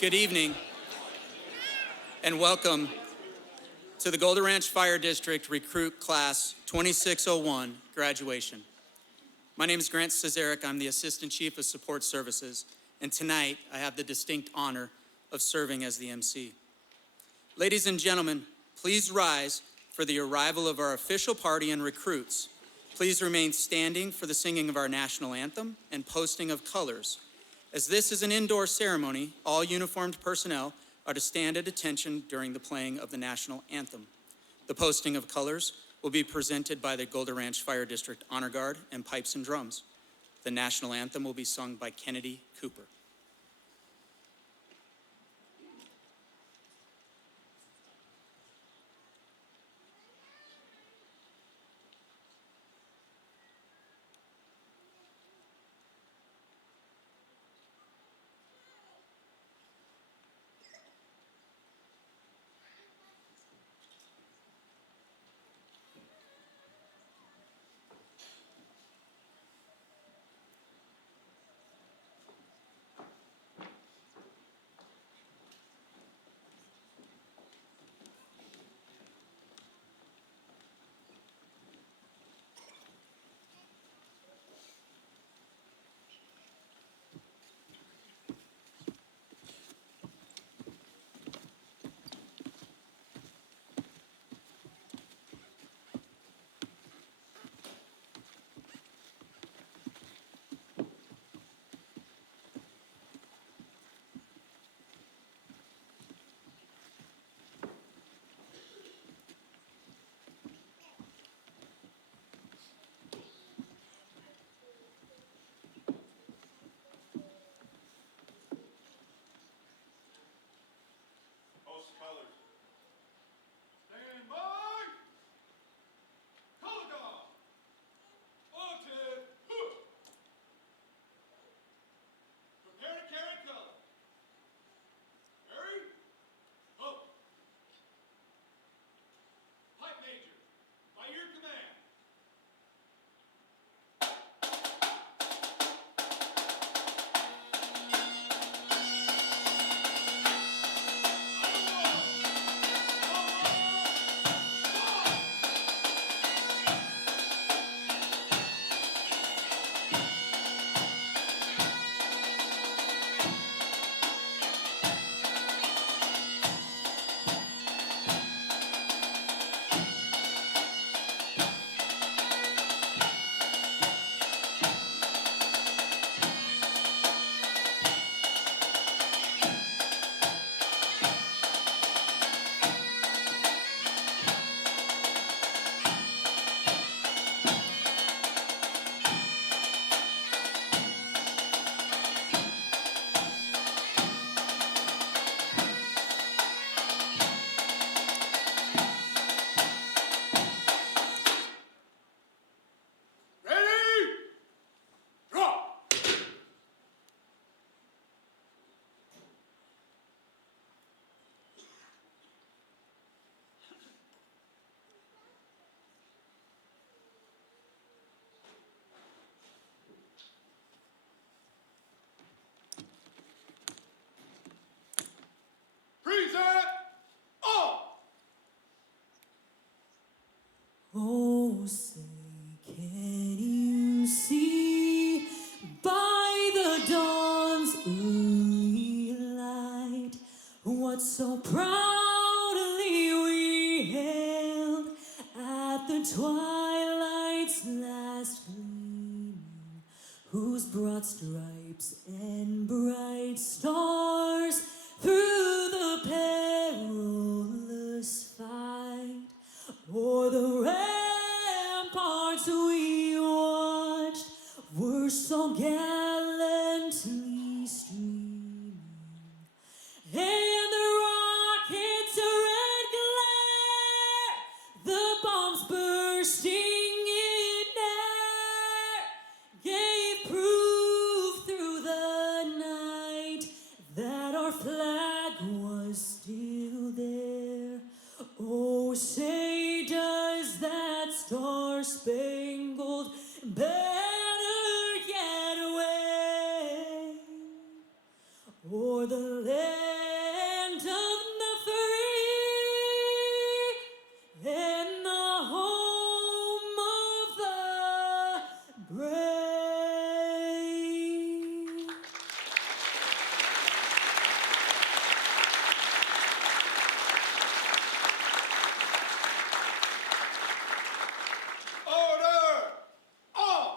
Good evening, and welcome to the Golden Ranch Fire District Recruit Class 2601 graduation. My name is Grant Cesaric. I'm the Assistant Chief of Support Services, and tonight I have the distinct honor of serving as the MC. Ladies and gentlemen, please rise for the arrival of our official party and recruits. Please remain standing for the singing of our national anthem and posting of colors. As this is an indoor ceremony, all uniformed personnel are to stand at attention during the playing of the national anthem. The posting of colors will be presented by the Golden Ranch Fire District Honor Guard and Pipes and Drums. The national anthem will be sung by Kennedy Cooper. Oh, say, can you see by the dawn's early light what so proudly we hailed at the twilight's last gleaming, whose broad stripes and bright stars through the perilous fight o'er the ramparts we watched were so gallantly streaming, and the rockets' red glare, the bombs bursting in air, gave proof through the night that our flag was still there. Oh, say does that star-spangled banner yet wave for the land of the free and the home of the brave. Order! All!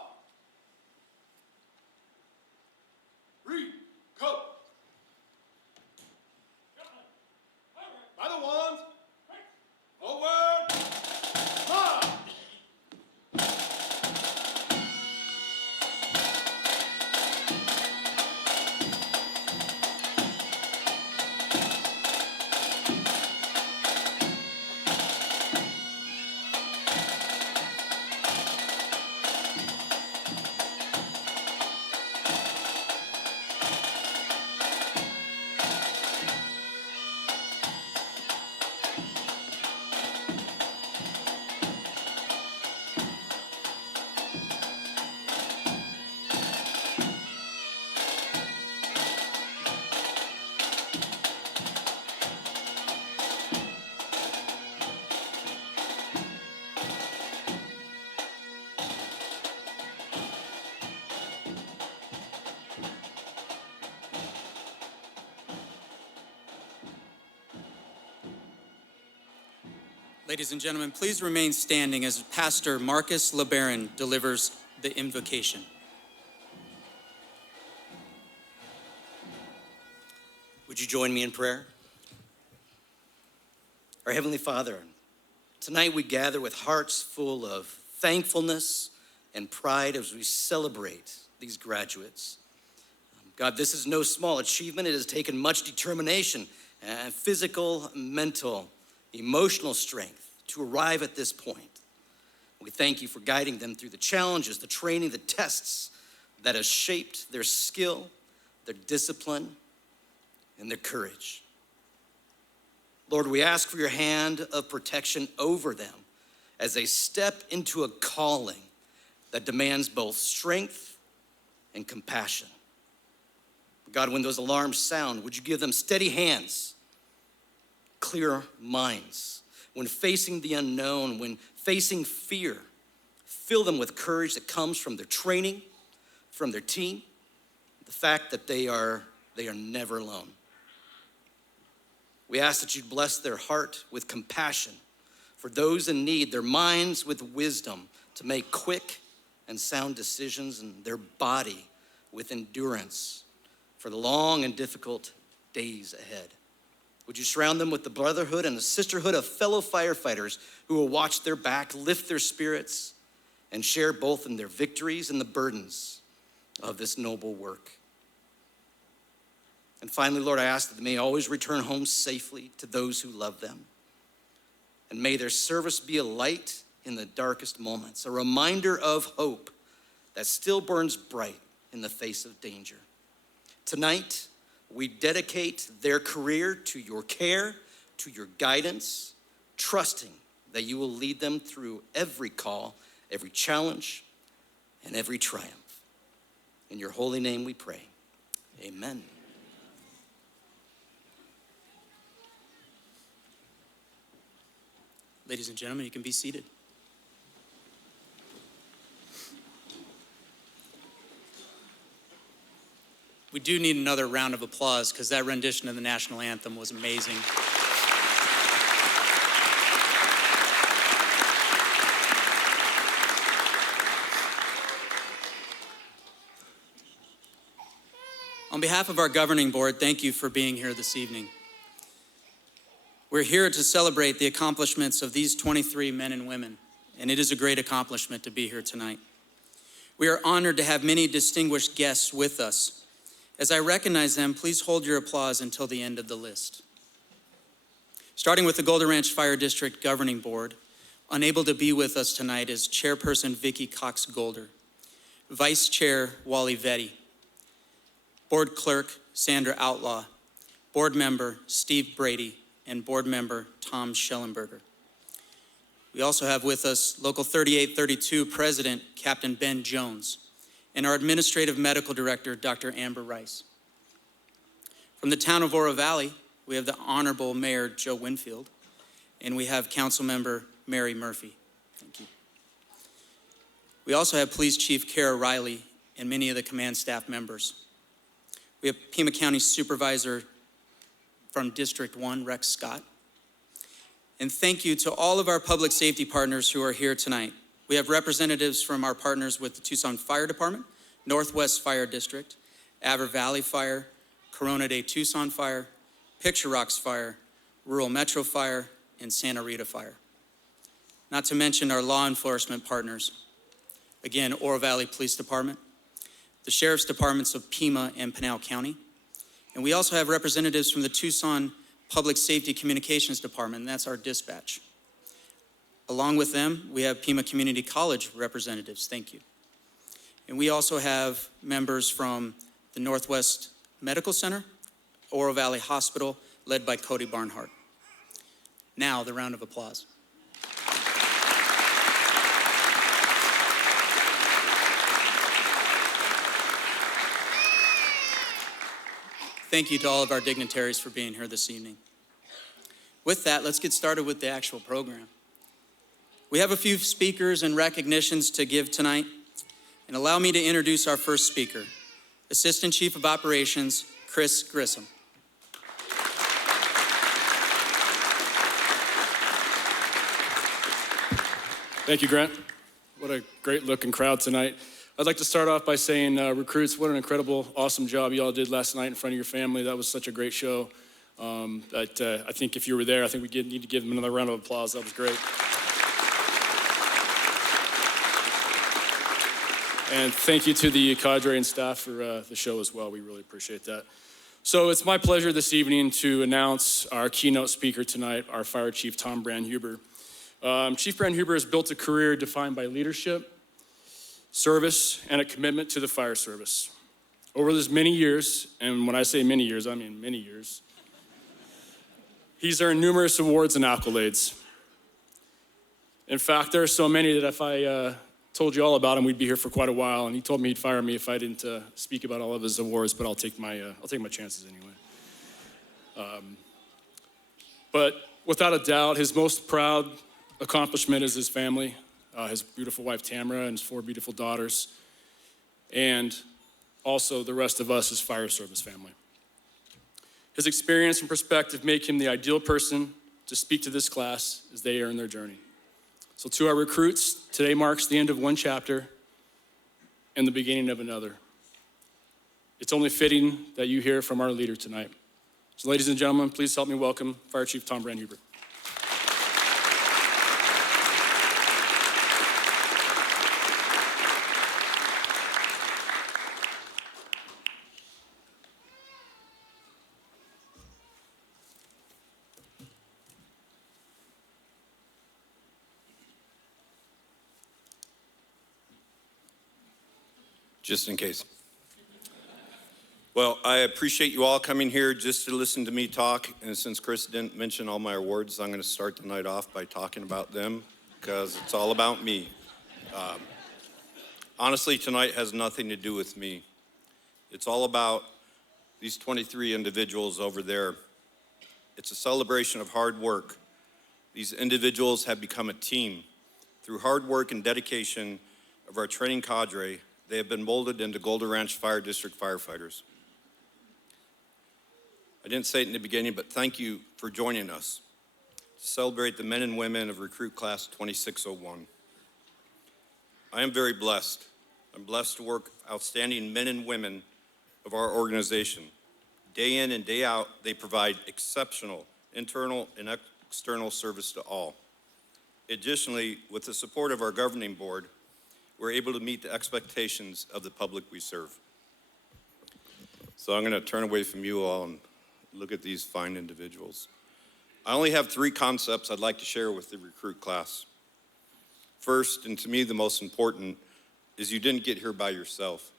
Recoat! By the ones! Forward! March! Ladies and gentlemen, please remain standing as Pastor Marcus LeBaron delivers the invocation. Would you join me in prayer? Our Heavenly Father, tonight we gather with hearts full of thankfulness and pride as we celebrate these graduates. God, this is no small achievement. It has taken much determination and physical, mental, emotional strength to arrive at this point. We thank you for guiding them through the challenges, the training, the tests that has shaped their skill, their discipline, and their courage. Lord, we ask for your hand of protection over them as they step into a calling that demands both strength and compassion. God, when those alarms sound, would you give them steady hands, clear minds? When facing the unknown, when facing fear, fill them with courage that comes from their training, from their team, the fact that they are never alone. We ask that you'd bless their heart with compassion for those in need, their minds with wisdom to make quick and sound decisions, and their body with endurance for the long and difficult days ahead. Would you surround them with the brotherhood and the sisterhood of fellow firefighters who will watch their back, lift their spirits, and share both in their victories and the burdens of this noble work. And finally, Lord, I ask that they may always return home safely to those who love them. And may their service be a light in the darkest moments, a reminder of hope that still burns bright in the face of danger. Tonight, we dedicate their career to your care, to your guidance, trusting that you will lead them through every call, every challenge, and every triumph. In your holy name we pray. Amen. Ladies and gentlemen, you can be seated. We do need another round of applause because that rendition of the national anthem was amazing. On behalf of our governing board, thank you for being here this evening. We're here to celebrate the accomplishments of these 23 men and women, and it is a great accomplishment to be here tonight. We are honored to have many distinguished guests with us. As I recognize them, please hold your applause until the end of the list. Starting with the Golden Ranch Fire District Governing Board, unable to be with us tonight is Chairperson Vicki Cox Golder, Vice Chair Wally Vetti, Board Clerk Sandra Outlaw, Board Member Steve Brady, and Board Member Tom Schellenberger. We also have with us Local 3832 President Captain Ben Jones, and our Administrative Medical Director, Dr. Amber Rice. From the town of Oro Valley, we have the Honorable Mayor Joe Winfield, and we have Council Member Mary Murphy. Thank you. We also have Police Chief Kara Riley and many of the command staff members. We have Pima County Supervisor from District 1, Rex Scott. And thank you to all of our public safety partners who are here tonight. We have representatives from our partners with the Tucson Fire Department, Northwest Fire District, Aver Valley Fire, Corona de Tucson Fire, Picture Rocks Fire, Rural Metro Fire, and Santa Rita Fire. Not to mention our law enforcement partners. Again, Oro Valley Police Department, the Sheriff's Departments of Pima and Pinal County. And we also have representatives from the Tucson Public Safety Communications Department, and that's our dispatch. Along with them, we have Pima Community College representatives, thank you. And we also have members from the Northwest Medical Center, Oro Valley Hospital, led by Cody Barnhart. Now, the round of applause. Thank you to all of our dignitaries for being here this evening. With that, let's get started with the actual program. We have a few speakers and recognitions to give tonight, and allow me to introduce our first speaker, Assistant Chief of Operations, Chris Grissom. Thank you, Grant. What a great looking crowd tonight. I'd like to start off by saying, recruits, what an incredible, awesome job you all did last night in front of your family. That was such a great show. I think if you were there, I think we need to give them another round of applause. That was great. And thank you to the cadre and staff for the show as well. We really appreciate that. So it's my pleasure this evening to announce our keynote speaker tonight, our Fire Chief, Tom Brandhuber. Chief Brandhuber has built a career defined by leadership, service, and a commitment to the fire service. Over those many years, and when I say many years, I mean many years, he's earned numerous awards and accolades. In fact, there are so many that if I told you all about him, we'd be here for quite a while, and he told me he'd fire me if I didn't speak about all of his awards, but I'll take my chances anyway. But without a doubt, his most proud accomplishment is his family. His beautiful wife, Tamara, and his 4 beautiful daughters, and also the rest of us, his fire service family. His experience and perspective make him the ideal person to speak to this class as they are in their journey. So to our recruits, today marks the end of one chapter and the beginning of another. It's only fitting that you hear from our leader tonight. So ladies and gentlemen, please help me welcome Fire Chief Tom Brandhuber. Just in case. Well, I appreciate you all coming here just to listen to me talk. And since Chris didn't mention all my awards, I'm going to start the night off by talking about them because it's all about me. Honestly, tonight has nothing to do with me. It's all about these 23 individuals over there. It's a celebration of hard work. These individuals have become a team. Through hard work and dedication of our training cadre, they have been molded into Golden Ranch Fire District firefighters. I didn't say it in the beginning, but thank you for joining us to celebrate the men and women of Recruit Class 2601. I am very blessed. I'm blessed to work with outstanding men and women of our organization. Day in and day out, they provide exceptional internal and external service to all. Additionally, with the support of our governing board, we're able to meet the expectations of the public we serve. So I'm going to turn away from you all and look at these fine individuals. I only have 3 concepts I'd like to share with the recruit class. First, and to me the most important, is you didn't get here by yourself.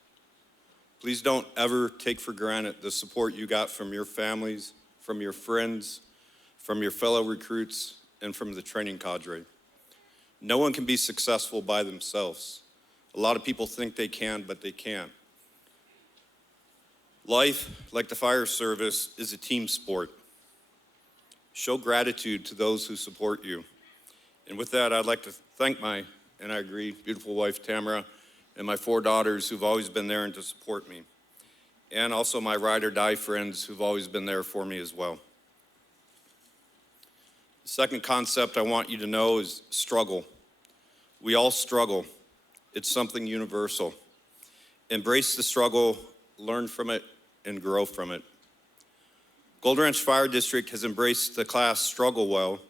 Please don't ever take for granted the support you got from your families, from your friends, from your fellow recruits, and from the training cadre. No one can be successful by themselves. A lot of people think they can, but they can't. Life, like the fire service, is a team sport. Show gratitude to those who support you. And with that, I'd like to thank my, and I agree, beautiful wife, Tamara, and my 4 daughters who've always been there and to support me. And also my ride or die friends who've always been there for me as well. The second concept I want you to know is struggle. We all struggle. It's something universal. Embrace the struggle, learn from it, and grow from it. Golden Ranch Fire District has embraced the class Struggle Well,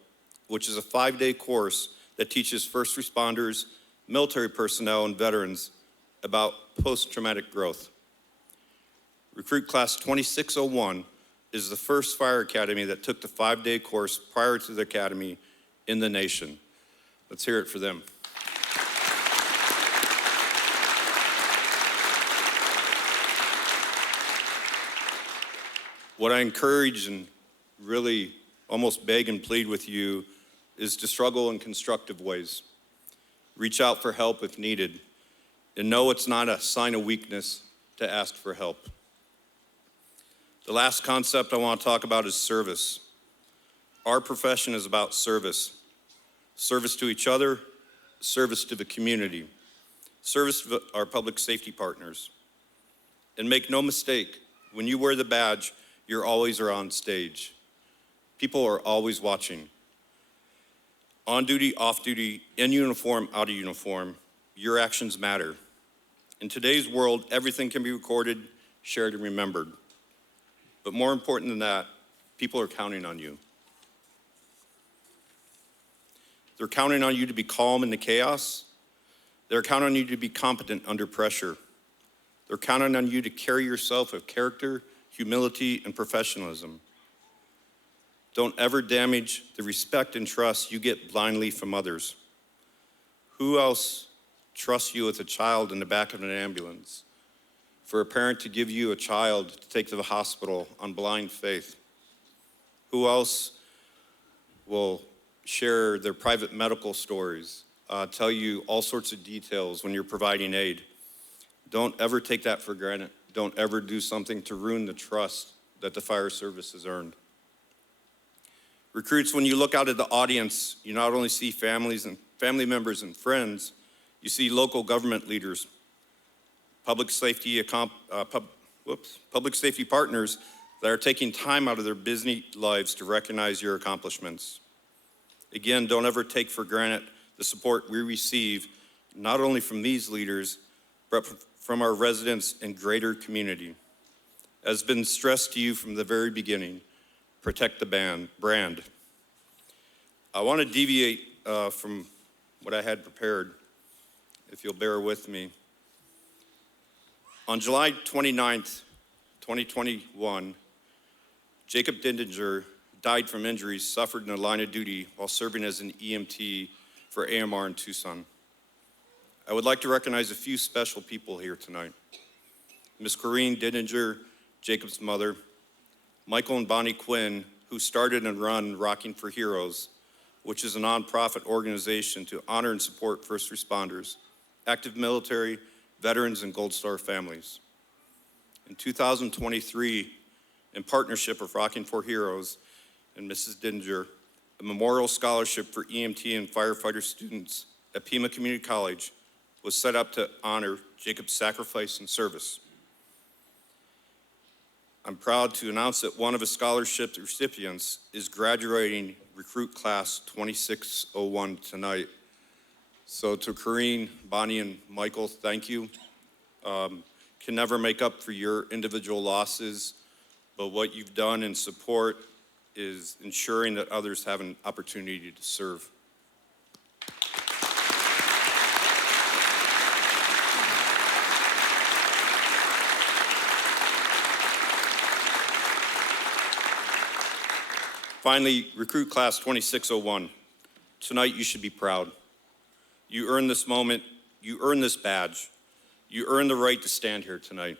which is a 5-day course that teaches first responders, military personnel, and veterans about post-traumatic growth. Recruit Class 2601 is the first fire academy that took the 5-day course prior to the academy in the nation. Let's hear it for them. What I encourage and really almost beg and plead with you is to struggle in constructive ways. Reach out for help if needed, and know it's not a sign of weakness to ask for help. The last concept I want to talk about is service. Our profession is about service. Service to each other, service to the community, service to our public safety partners. And make no mistake, when you wear the badge, you're always on stage. People are always watching. On duty, off duty, in uniform, out of uniform, your actions matter. In today's world, everything can be recorded, shared, and remembered. But more important than that, people are counting on you. They're counting on you to be calm in the chaos. They're counting on you to be competent under pressure. They're counting on you to carry yourself with character, humility, and professionalism. Don't ever damage the respect and trust you get blindly from others. Who else trusts you with a child in the back of an ambulance? For a parent to give you a child to take to the hospital on blind faith? Who else will share their private medical stories, tell you all sorts of details when you're providing aid? Don't ever take that for granted. Don't ever do something to ruin the trust that the fire service has earned. Recruits, when you look out at the audience, you not only see families and family members and friends, you see local government leaders, public safety partners that are taking time out of their busy lives to recognize your accomplishments. Again, don't ever take for granted the support we receive, not only from these leaders, but from our residents and greater community. As been stressed to you from the very beginning, protect the brand. I want to deviate from what I had prepared, if you'll bear with me. On July 29th, 2021, Jacob Dindinger died from injuries suffered in the line of duty while serving as an EMT for AMR in Tucson. I would like to recognize a few special people here tonight. Ms. Corrine Dindinger, Jacob's mother, Michael and Bonnie Quinn, who started and run Rocking for Heroes, which is a nonprofit organization to honor and support first responders, active military, veterans, and Gold Star families. In 2023, in partnership with Rocking for Heroes and Mrs. Dindinger, a memorial scholarship for EMT and firefighter students at Pima Community College was set up to honor Jacob's sacrifice and service. I'm proud to announce that one of the scholarship recipients is graduating recruit class 2601 tonight. So to Corrine, Bonnie, and Michael, thank you. Can never make up for your individual losses, but what you've done in support is ensuring that others have an opportunity to serve. Finally, recruit class 2601. Tonight you should be proud. You earned this moment, you earned this badge. You earned the right to stand here tonight.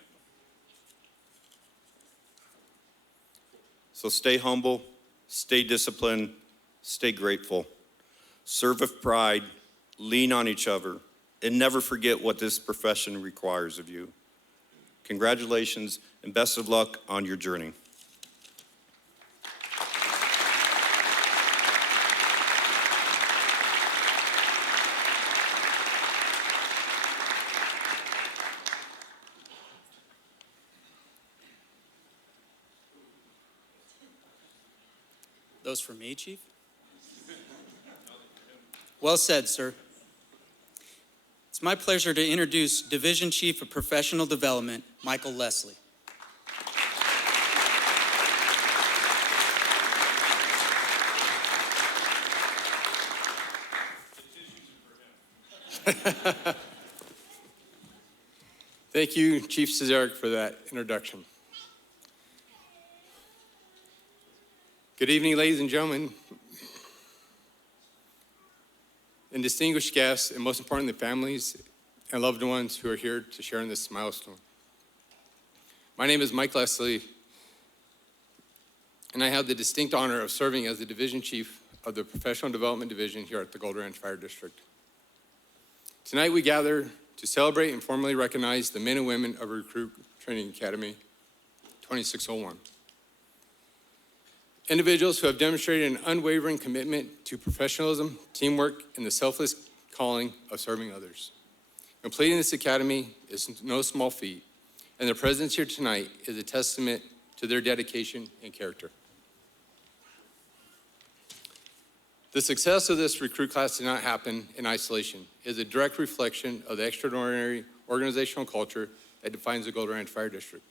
So stay humble, stay disciplined, stay grateful. Serve with pride, lean on each other, and never forget what this profession requires of you. Congratulations and best of luck on your journey. Those for me, Chief? Well said, sir. It's my pleasure to introduce Division Chief of Professional Development, Michael Leslie. Thank you, Chief Cesaric, for that introduction. Good evening, ladies and gentlemen, and distinguished guests, and most importantly, families and loved ones who are here to share in this milestone. My name is Mike Leslie, and I have the distinct honor of serving as the Division Chief of the Professional Development Division here at the Gold Ranch Fire District. Tonight we gather to celebrate and formally recognize the men and women of Recruit Training Academy 2601. Individuals who have demonstrated an unwavering commitment to professionalism, teamwork, and the selfless calling of serving others. Completing this academy is no small feat, and their presence here tonight is a testament to their dedication and character. The success of this recruit class did not happen in isolation. It is a direct reflection of the extraordinary organizational culture that defines the Gold Ranch Fire District.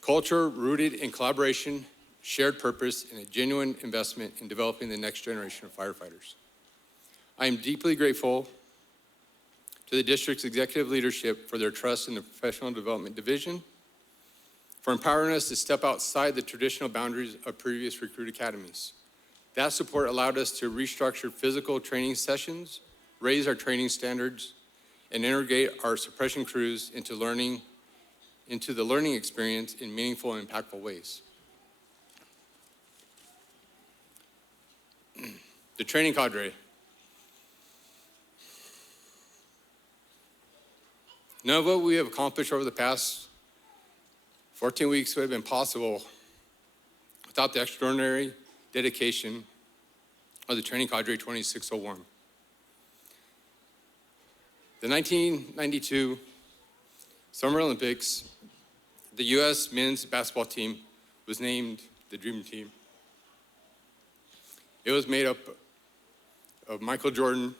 Culture rooted in collaboration, shared purpose, and a genuine investment in developing the next generation of firefighters. I am deeply grateful to the district's executive leadership for their trust in the Professional Development Division, for empowering us to step outside the traditional boundaries of previous recruit academies. That support allowed us to restructure physical training sessions, raise our training standards, and integrate our suppression crews into the learning experience in meaningful and impactful ways. The training cadre. None of what we have accomplished over the past 14 weeks would have been possible without the extraordinary dedication of the training cadre 2601. The 1992 Summer Olympics, the U.S. men's basketball team was named the Dream Team. It was made up of Michael Jordan,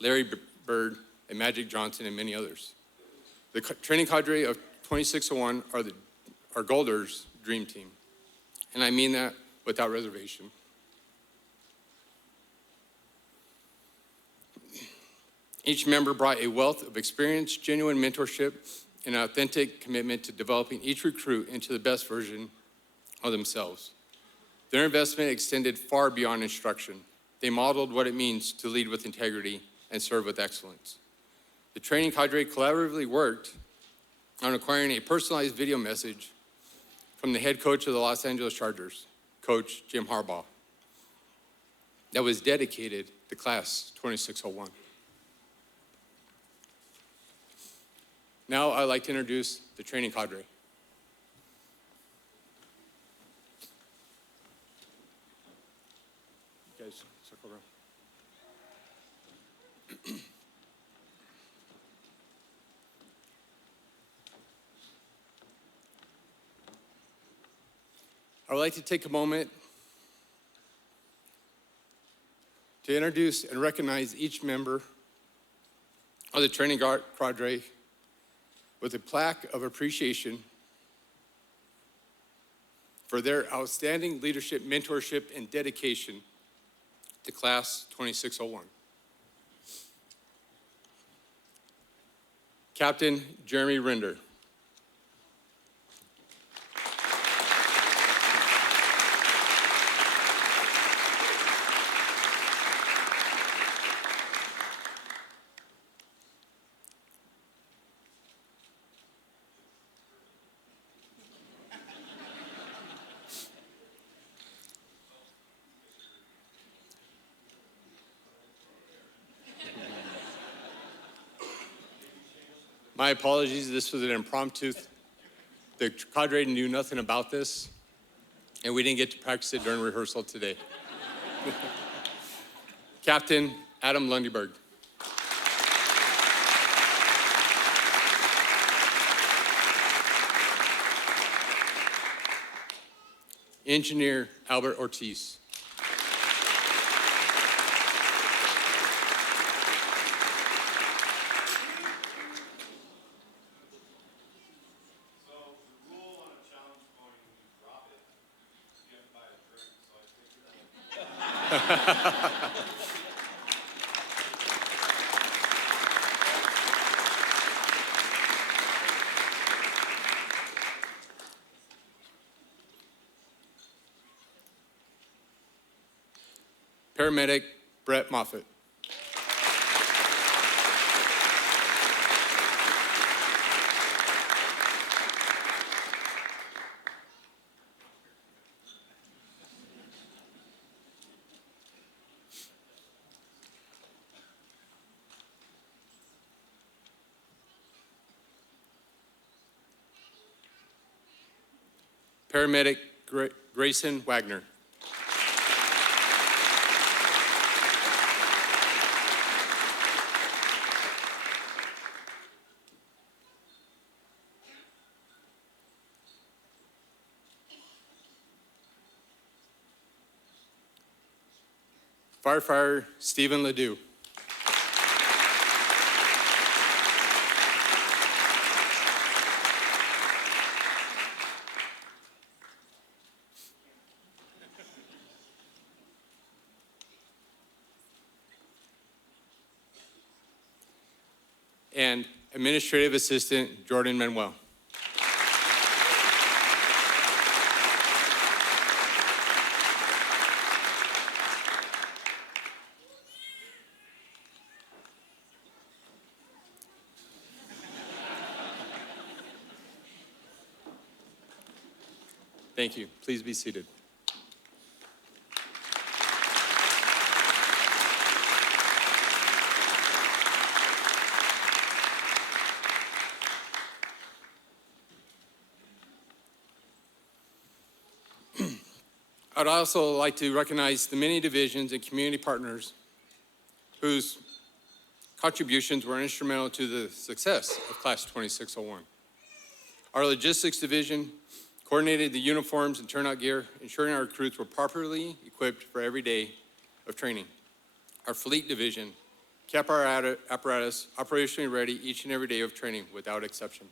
Larry Bird, and Magic Johnson, and many others. The training cadre of 2601 are Golder's Dream Team, and I mean that without reservation. Each member brought a wealth of experience, genuine mentorship, and an authentic commitment to developing each recruit into the best version of themselves. Their investment extended far beyond instruction. They modeled what it means to lead with integrity and serve with excellence. The training cadre collaboratively worked on acquiring a personalized video message from the head coach of the Los Angeles Chargers, Coach Jim Harbaugh, that was dedicated to Class 2601. Now I'd like to introduce the training cadre. Guys, circle around. I would like to take a moment to introduce and recognize each member of the training cadre with a plaque of appreciation for their outstanding leadership, mentorship, and dedication to Class 2601. Captain Jeremy Rinder. My apologies, this was an impromptu. The cadre knew nothing about this, and we didn't get to practice it during rehearsal today. Captain Adam Lundyberg. Engineer Albert Ortiz. Paramedic Brett Moffitt. Paramedic Grayson Wagner. Firefighter Stephen Ledoux. And Administrative Assistant Jordan Manuel. Thank you. Please be seated. I'd also like to recognize the many divisions and community partners whose contributions were instrumental to the success of Class 2601. Our logistics division coordinated the uniforms and turnout gear, ensuring our recruits were properly equipped for every day of training. Our fleet division kept our apparatus operationally ready each and every day of training without exception.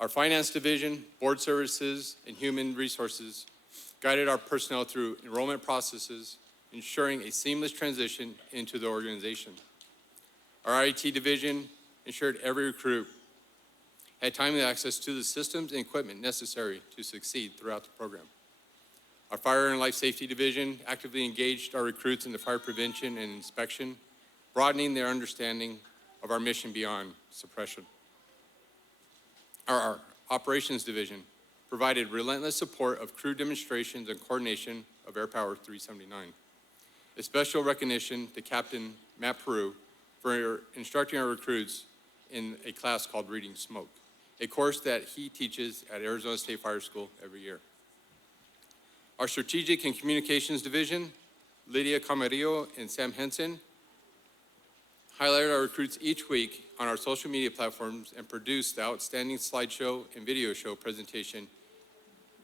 Our finance division, board services, and human resources guided our personnel through enrollment processes, ensuring a seamless transition into the organization. Our IT division ensured every recruit had timely access to the systems and equipment necessary to succeed throughout the program. Our fire and life safety division actively engaged our recruits in the fire prevention and inspection, broadening their understanding of our mission beyond suppression. Our operations division provided relentless support of crew demonstrations and coordination of Air Power 379. A special recognition to Captain Matt Peru for instructing our recruits in a class called Reading Smoke, a course that he teaches at Arizona State Fire School every year. Our strategic and communications division, Lydia Camarillo and Sam Henson, highlighted our recruits each week on our social media platforms and produced the outstanding slideshow and video show presentation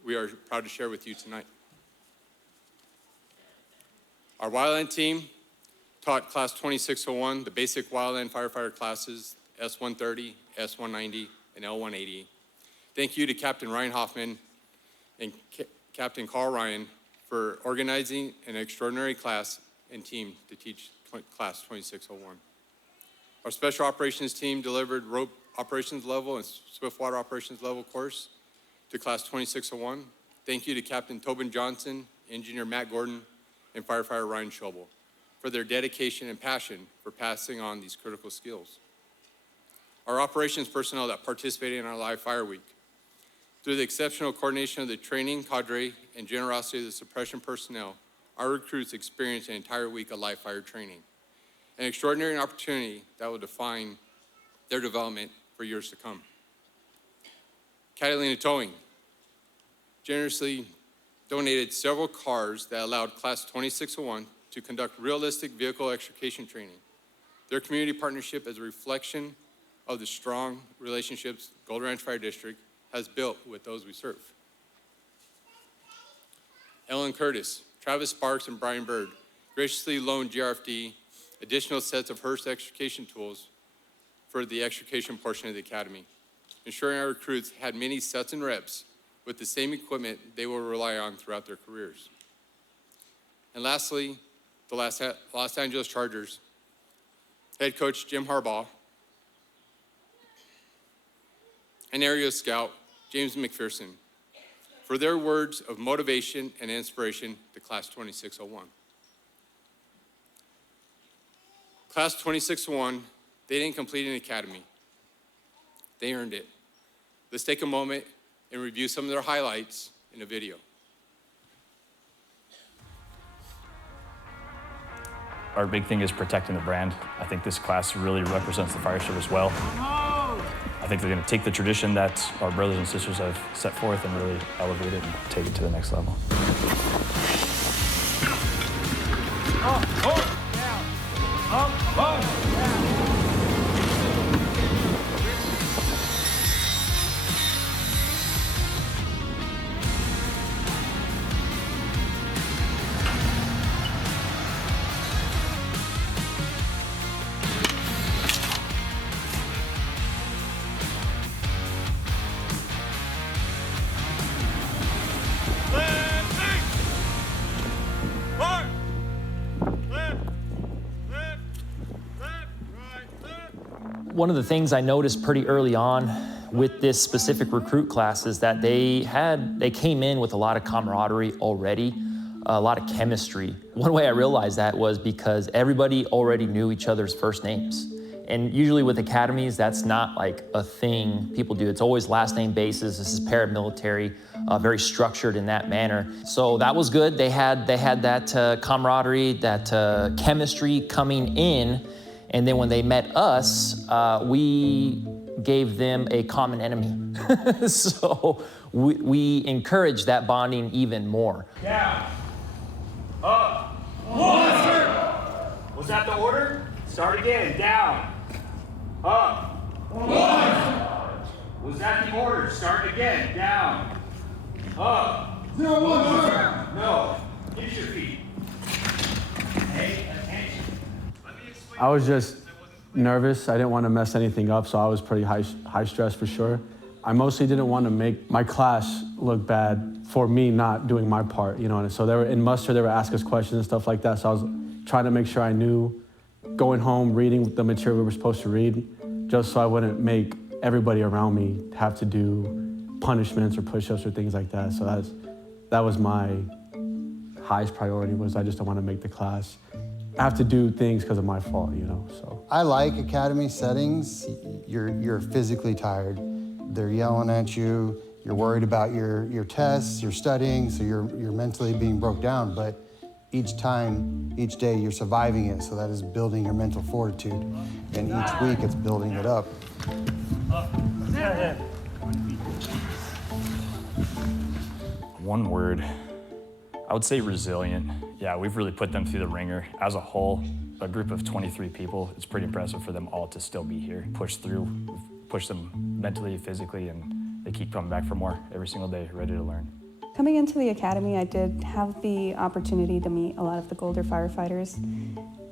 we are proud to share with you tonight. Our wildland team taught Class 2601 the basic wildland firefighter classes, S-130, S-190, and L-180. Thank you to Captain Ryan Hoffman and Captain Carl Ryan for organizing an extraordinary class and team to teach Class 2601. Our special operations team delivered rope operations level and swift water operations level course to Class 2601. Thank you to Captain Tobin Johnson, Engineer Matt Gordon, and Firefighter Ryan Schobel for their dedication and passion for passing on these critical skills. Our operations personnel that participated in our live fire week. Through the exceptional coordination of the training cadre and generosity of the suppression personnel, our recruits experienced an entire week of live fire training. An extraordinary opportunity that will define their development for years to come. Catalina Towing generously donated several cars that allowed Class 2601 to conduct realistic vehicle extrication training. Their community partnership is a reflection of the strong relationships Golden Ranch Fire District has built with those we serve. Ellen Curtis, Travis Sparks, and Brian Bird graciously loaned GRFD additional sets of Hearst extrication tools for the extrication portion of the academy, ensuring our recruits had many sets and reps with the same equipment they will rely on throughout their careers. And lastly, the Los Angeles Chargers head coach Jim Harbaugh and area scout James McPherson for their words of motivation and inspiration to Class 2601. Class 2601, they didn't complete an academy. They earned it. Let's take a moment and review some of their highlights in a video. Our big thing is protecting the brand. I think this class really represents the fire service well. I think they're going to take the tradition that our brothers and sisters have set forth and really elevate it and take it to the next level. One of the things I noticed pretty early on with this specific recruit class is that they came in with a lot of camaraderie already, a lot of chemistry. One way I realized that was because everybody already knew each other's first names. And usually with academies, that's not like a thing people do. It's always last name basis. This is paramilitary, very structured in that manner. So that was good. They had that camaraderie, that chemistry coming in. And then when they met us, we gave them a common enemy. So we encouraged that bonding even more. Down. Up. One. Was that the order? Start again. Down. Up. One. Was that the order? Start again. Down. Up. No. No. Get your feet. Pay attention. I was just nervous. I didn't want to mess anything up, so I was pretty high stress for sure. I mostly didn't want to make my class look bad for me not doing my part, you know. And so they were in muster, they would ask us questions and stuff like that. So I was trying to make sure I knew, going home, reading the material we were supposed to read, just so I wouldn't make everybody around me have to do punishments or push-ups or things like that. So that was my highest priority, was I just don't want to make the class have to do things because of my fault, you know, so. I like academy settings. You're physically tired. They're yelling at you. You're worried about your tests, you're studying, so you're mentally being broke down. But each time, each day, you're surviving it, so that is building your mental fortitude. And each week, it's building it up. One word, I would say resilient. Yeah, we've really put them through the ringer. As a whole, a group of 23 people, it's pretty impressive for them all to still be here, push through, we've pushed them mentally, physically, and they keep coming back for more every single day, ready to learn. Coming into the academy, I did have the opportunity to meet a lot of the Golder firefighters,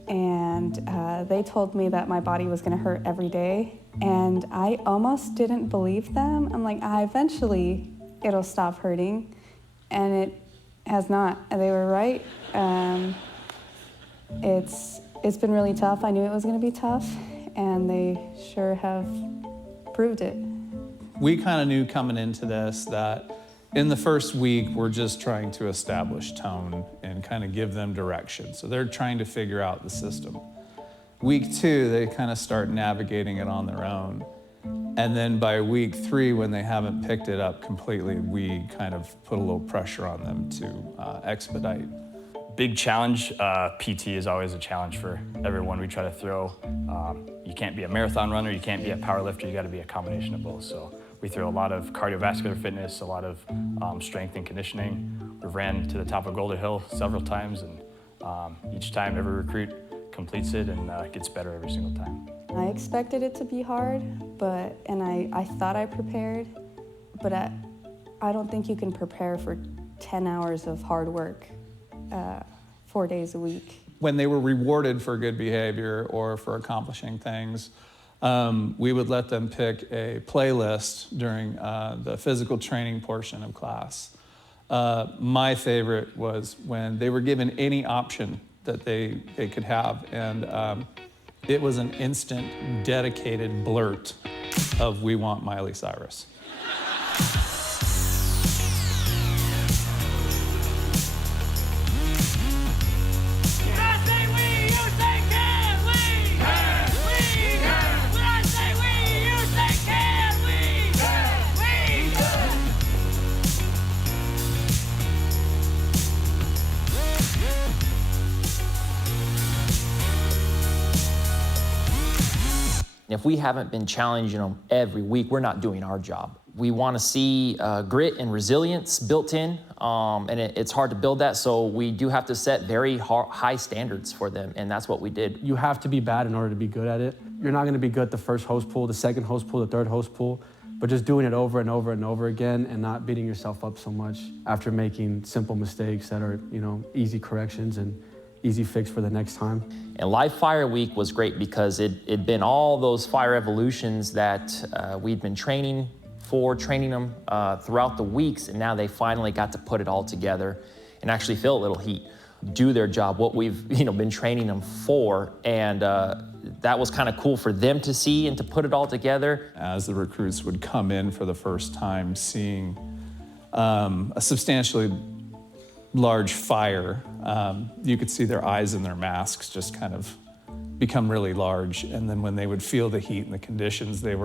and they told me that my body was gonna hurt every day, and I almost didn't believe them. I'm like, eventually it'll stop hurting, and it has not. They were right. It's been really tough. I knew it was gonna be tough, and they sure have proved it. We kind of knew coming into this that in the first week, we're just trying to establish tone and kind of give them direction. So they're trying to figure out the system. Week 2, they kind of start navigating it on their own. And then by week 3, when they haven't picked it up completely, we kind of put a little pressure on them to expedite. Big challenge, PT is always a challenge for everyone we try to throw. You can't be a marathon runner, you can't be a power lifter, you gotta be a combination of both. So we throw a lot of cardiovascular fitness, a lot of strength and conditioning. We've ran to the top of Boulder Hill several times, and each time every recruit completes it and gets better every single time. I expected it to be hard, and I thought I prepared, but I don't think you can prepare for 10 hours of hard work, 4 days a week. When they were rewarded for good behavior or for accomplishing things, we would let them pick a playlist during the physical training portion of class. My favorite was when they were given any option that they could have, and it was an instant, dedicated blurt of "We want Miley Cyrus." If we haven't been challenging them every week, we're not doing our job. We want to see grit and resilience built in, and it's hard to build that, so we do have to set very high standards for them, and that's what we did. You have to be bad in order to be good at it. You're not going to be good at the first host pool, the second host pool, the third host pool, but just doing it over and over and over again and not beating yourself up so much after making simple mistakes that are, easy corrections and easy fix for the next time. And Live Fire Week was great because it'd been all those fire evolutions that we'd been training them throughout the weeks, and now they finally got to put it all together and actually feel a little heat, do their job, what we've been training them for, and that was kind of cool for them to see and to put it all together. As the recruits would come in for the first time, seeing a substantially large fire, you could see their eyes and their masks just kind of become really large. And then when they would feel the heat and the conditions, they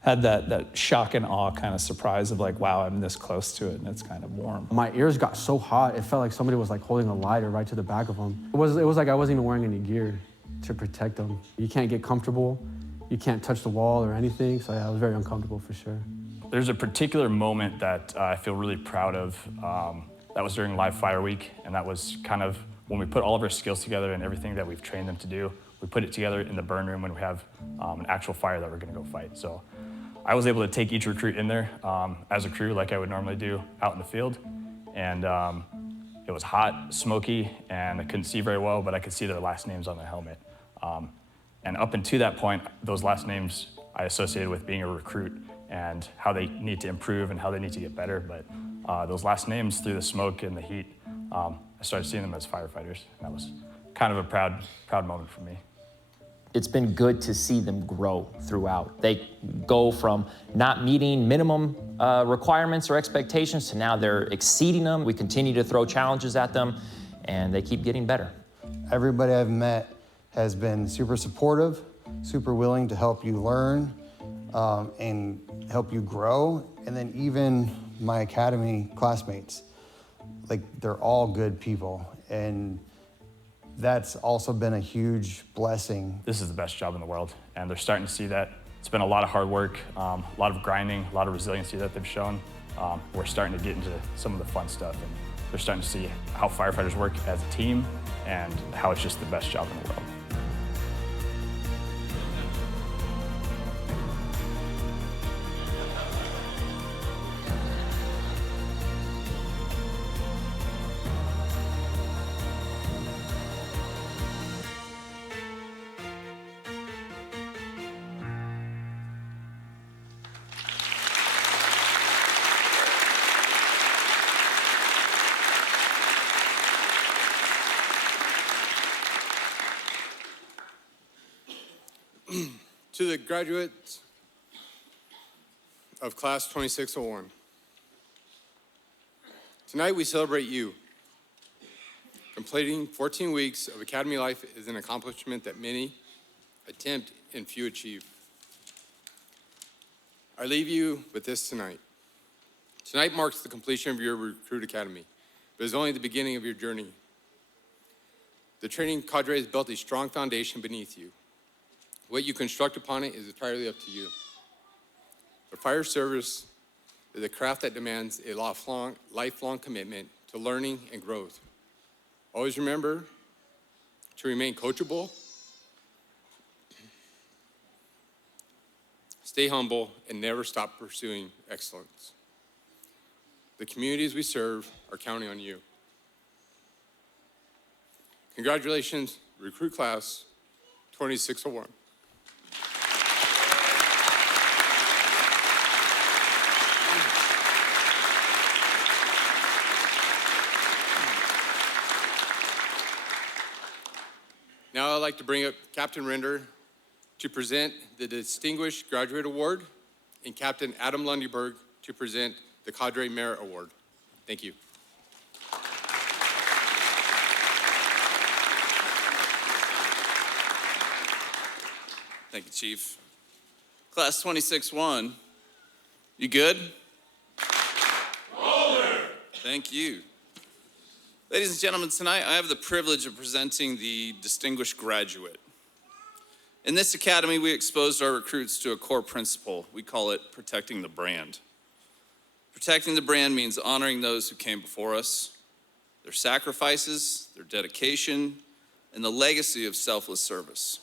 had that shock and awe kind of surprise of like, wow, I'm this close to it and it's kind of warm. My ears got so hot, it felt like somebody was like holding a lighter right to the back of them. It was like I wasn't even wearing any gear to protect them. You can't get comfortable, you can't touch the wall or anything, so yeah, I was very uncomfortable for sure. There's a particular moment that I feel really proud of. That was during Live Fire Week, and that was kind of when we put all of our skills together and everything that we've trained them to do. We put it together in the burn room when we have an actual fire that we're gonna go fight. So I was able to take each recruit in there as a crew like I would normally do out in the field. And it was hot, smoky, and I couldn't see very well, but I could see their last names on their helmet. And up until that point, those last names I associated with being a recruit and how they need to improve and how they need to get better. But those last names, through the smoke and the heat, I started seeing them as firefighters. That was kind of a proud moment for me. It's been good to see them grow throughout. They go from not meeting minimum requirements or expectations to now they're exceeding them. We continue to throw challenges at them, and they keep getting better. Everybody I've met has been super supportive, super willing to help you learn and help you grow. And then even my academy classmates, like they're all good people. And that's also been a huge blessing. This is the best job in the world, and they're starting to see that. It's been a lot of hard work, a lot of grinding, a lot of resiliency that they've shown. We're starting to get into some of the fun stuff, and they're starting to see how firefighters work as a team and how it's just the best job in the world. To the graduates of Class 2601, tonight we celebrate you. Completing 14 weeks of academy life is an accomplishment that many attempt and few achieve. I leave you with this tonight. Tonight marks the completion of your recruit academy, but it's only the beginning of your journey. The training cadre has built a strong foundation beneath you. What you construct upon it is entirely up to you. The fire service is a craft that demands a lifelong commitment to learning and growth. Always remember to remain coachable, stay humble, and never stop pursuing excellence. The communities we serve are counting on you. Congratulations, Recruit Class 2601. Now I'd like to bring up Captain Render to present the Distinguished Graduate Award and Captain Adam Lundyberg to present the Cadre Merit Award. Thank you. Thank you, Chief. Class 26-1, you good? Roller. Thank you. Ladies and gentlemen, tonight I have the privilege of presenting the Distinguished Graduate. In this academy, we exposed our recruits to a core principle. We call it protecting the brand. Protecting the brand means honoring those who came before us, their sacrifices, their dedication, and the legacy of selfless service.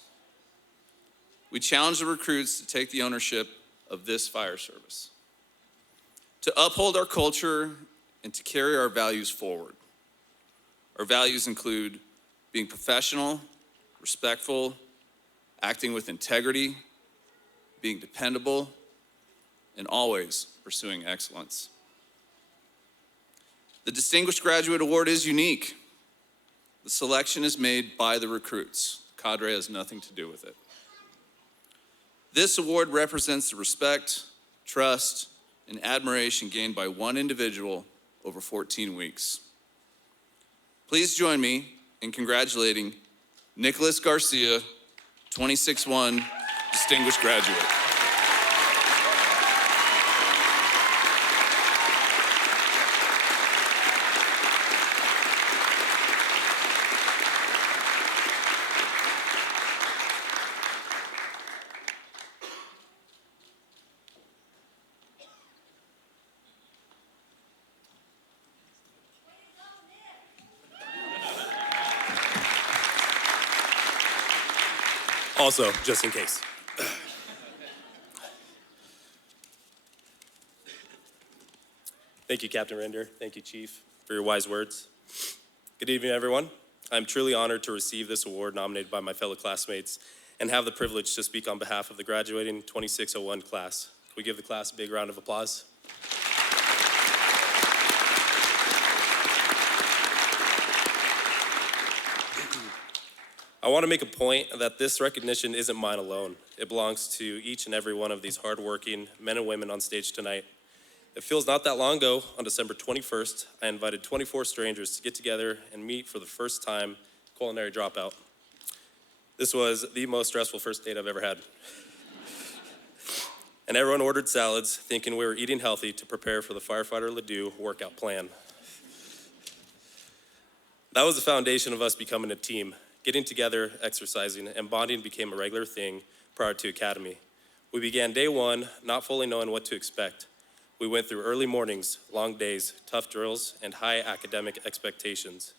We challenge the recruits to take the ownership of this fire service, to uphold our culture and to carry our values forward. Our values include being professional, respectful, acting with integrity, being dependable, and always pursuing excellence. The Distinguished Graduate Award is unique. The selection is made by the recruits. The cadre has nothing to do with it. This award represents the respect, trust, and admiration gained by one individual over 14 weeks. Please join me in congratulating Nicholas Garcia, 26-1, Distinguished Graduate. Also, just in case. Thank you, Captain Render. Thank you, Chief, for your wise words. Good evening, everyone. I'm truly honored to receive this award nominated by my fellow classmates and have the privilege to speak on behalf of the graduating 2601 class. Can we give the class a big round of applause? I want to make a point that this recognition isn't mine alone. It belongs to each and every one of these hardworking men and women on stage tonight. It feels not that long ago, on December 21st, I invited 24 strangers to get together and meet for the first time, culinary dropout. This was the most stressful first date I've ever had. And everyone ordered salads, thinking we were eating healthy to prepare for the firefighter Ledoux workout plan. That was the foundation of us becoming a team. Getting together, exercising, and bonding became a regular thing prior to academy. We began day one not fully knowing what to expect. We went through early mornings, long days, tough drills, and high academic expectations.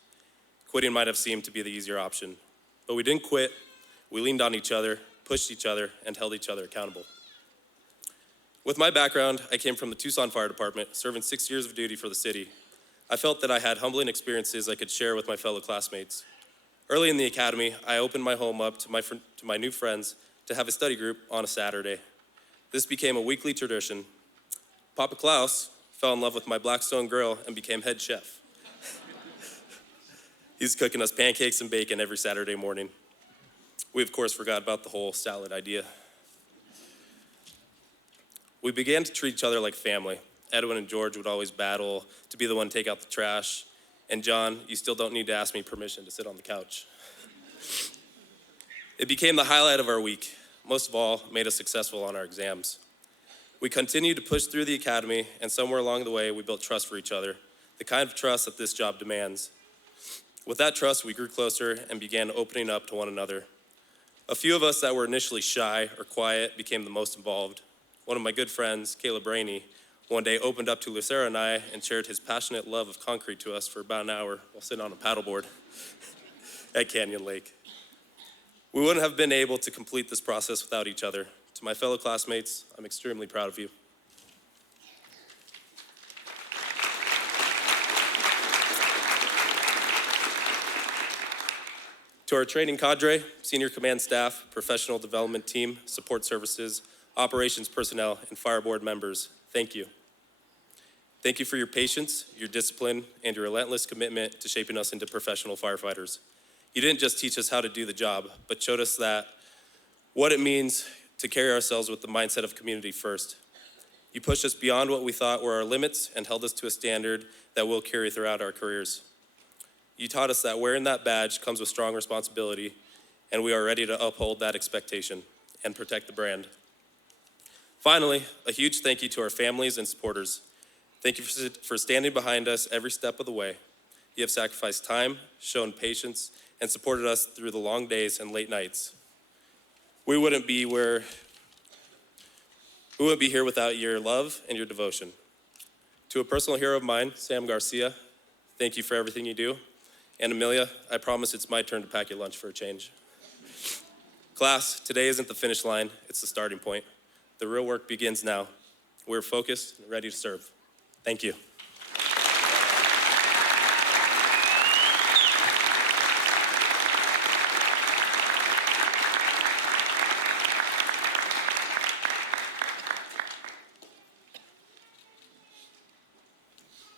Quitting might have seemed to be the easier option, but we didn't quit. We leaned on each other, pushed each other, and held each other accountable. With my background, I came from the Tucson Fire Department, serving 6 years of duty for the city. I felt that I had humbling experiences I could share with my fellow classmates. Early in the academy, I opened my home up to my new friends to have a study group on a Saturday. This became a weekly tradition. Papa Klaus fell in love with my Blackstone grill and became head chef. He's cooking us pancakes and bacon every Saturday morning. We, of course, forgot about the whole salad idea. We began to treat each other like family. Edwin and George would always battle to be the one to take out the trash. And John, you still don't need to ask me permission to sit on the couch. It became the highlight of our week. Most of all, made us successful on our exams. We continued to push through the academy, and somewhere along the way, we built trust for each other, the kind of trust that this job demands. With that trust, we grew closer and began opening up to one another. A few of us that were initially shy or quiet became the most involved. One of my good friends, Caleb Rainey, one day opened up to Lucera and I and shared his passionate love of concrete to us for about an hour while sitting on a paddleboard at Canyon Lake. We wouldn't have been able to complete this process without each other. To my fellow classmates, I'm extremely proud of you. To our training cadre, senior command staff, professional development team, support services, operations personnel, and fire board members, thank you. Thank you for your patience, your discipline, and your relentless commitment to shaping us into professional firefighters. You didn't just teach us how to do the job, but showed us that what it means to carry ourselves with the mindset of community first. You pushed us beyond what we thought were our limits and held us to a standard that we'll carry throughout our careers. You taught us that wearing that badge comes with strong responsibility, and we are ready to uphold that expectation and protect the brand. Finally, a huge thank you to our families and supporters. Thank you for standing behind us every step of the way. You have sacrificed time, shown patience, and supported us through the long days and late nights. We wouldn't be here without your love and your devotion. To a personal hero of mine, Sam Garcia, thank you for everything you do. And Amelia, I promise it's my turn to pack your lunch for a change. Class, today isn't the finish line, it's the starting point. The real work begins now. We're focused and ready to serve. Thank you.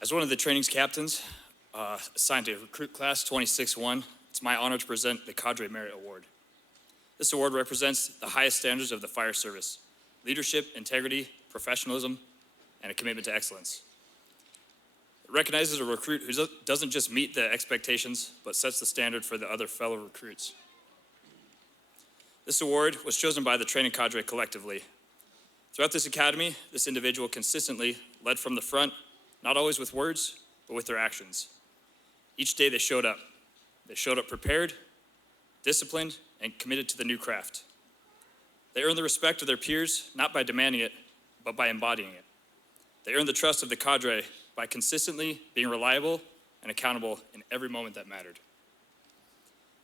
As one of the training's captains, assigned to Recruit Class 26-1, it's my honor to present the Cadre Merit Award. This award represents the highest standards of the fire service: leadership, integrity, professionalism, and a commitment to excellence. It recognizes a recruit who doesn't just meet the expectations, but sets the standard for the other fellow recruits. This award was chosen by the training cadre collectively. Throughout this academy, this individual consistently led from the front, not always with words, but with their actions. Each day they showed up. They showed up prepared, disciplined, and committed to the new craft. They earned the respect of their peers, not by demanding it, but by embodying it. They earned the trust of the cadre by consistently being reliable and accountable in every moment that mattered.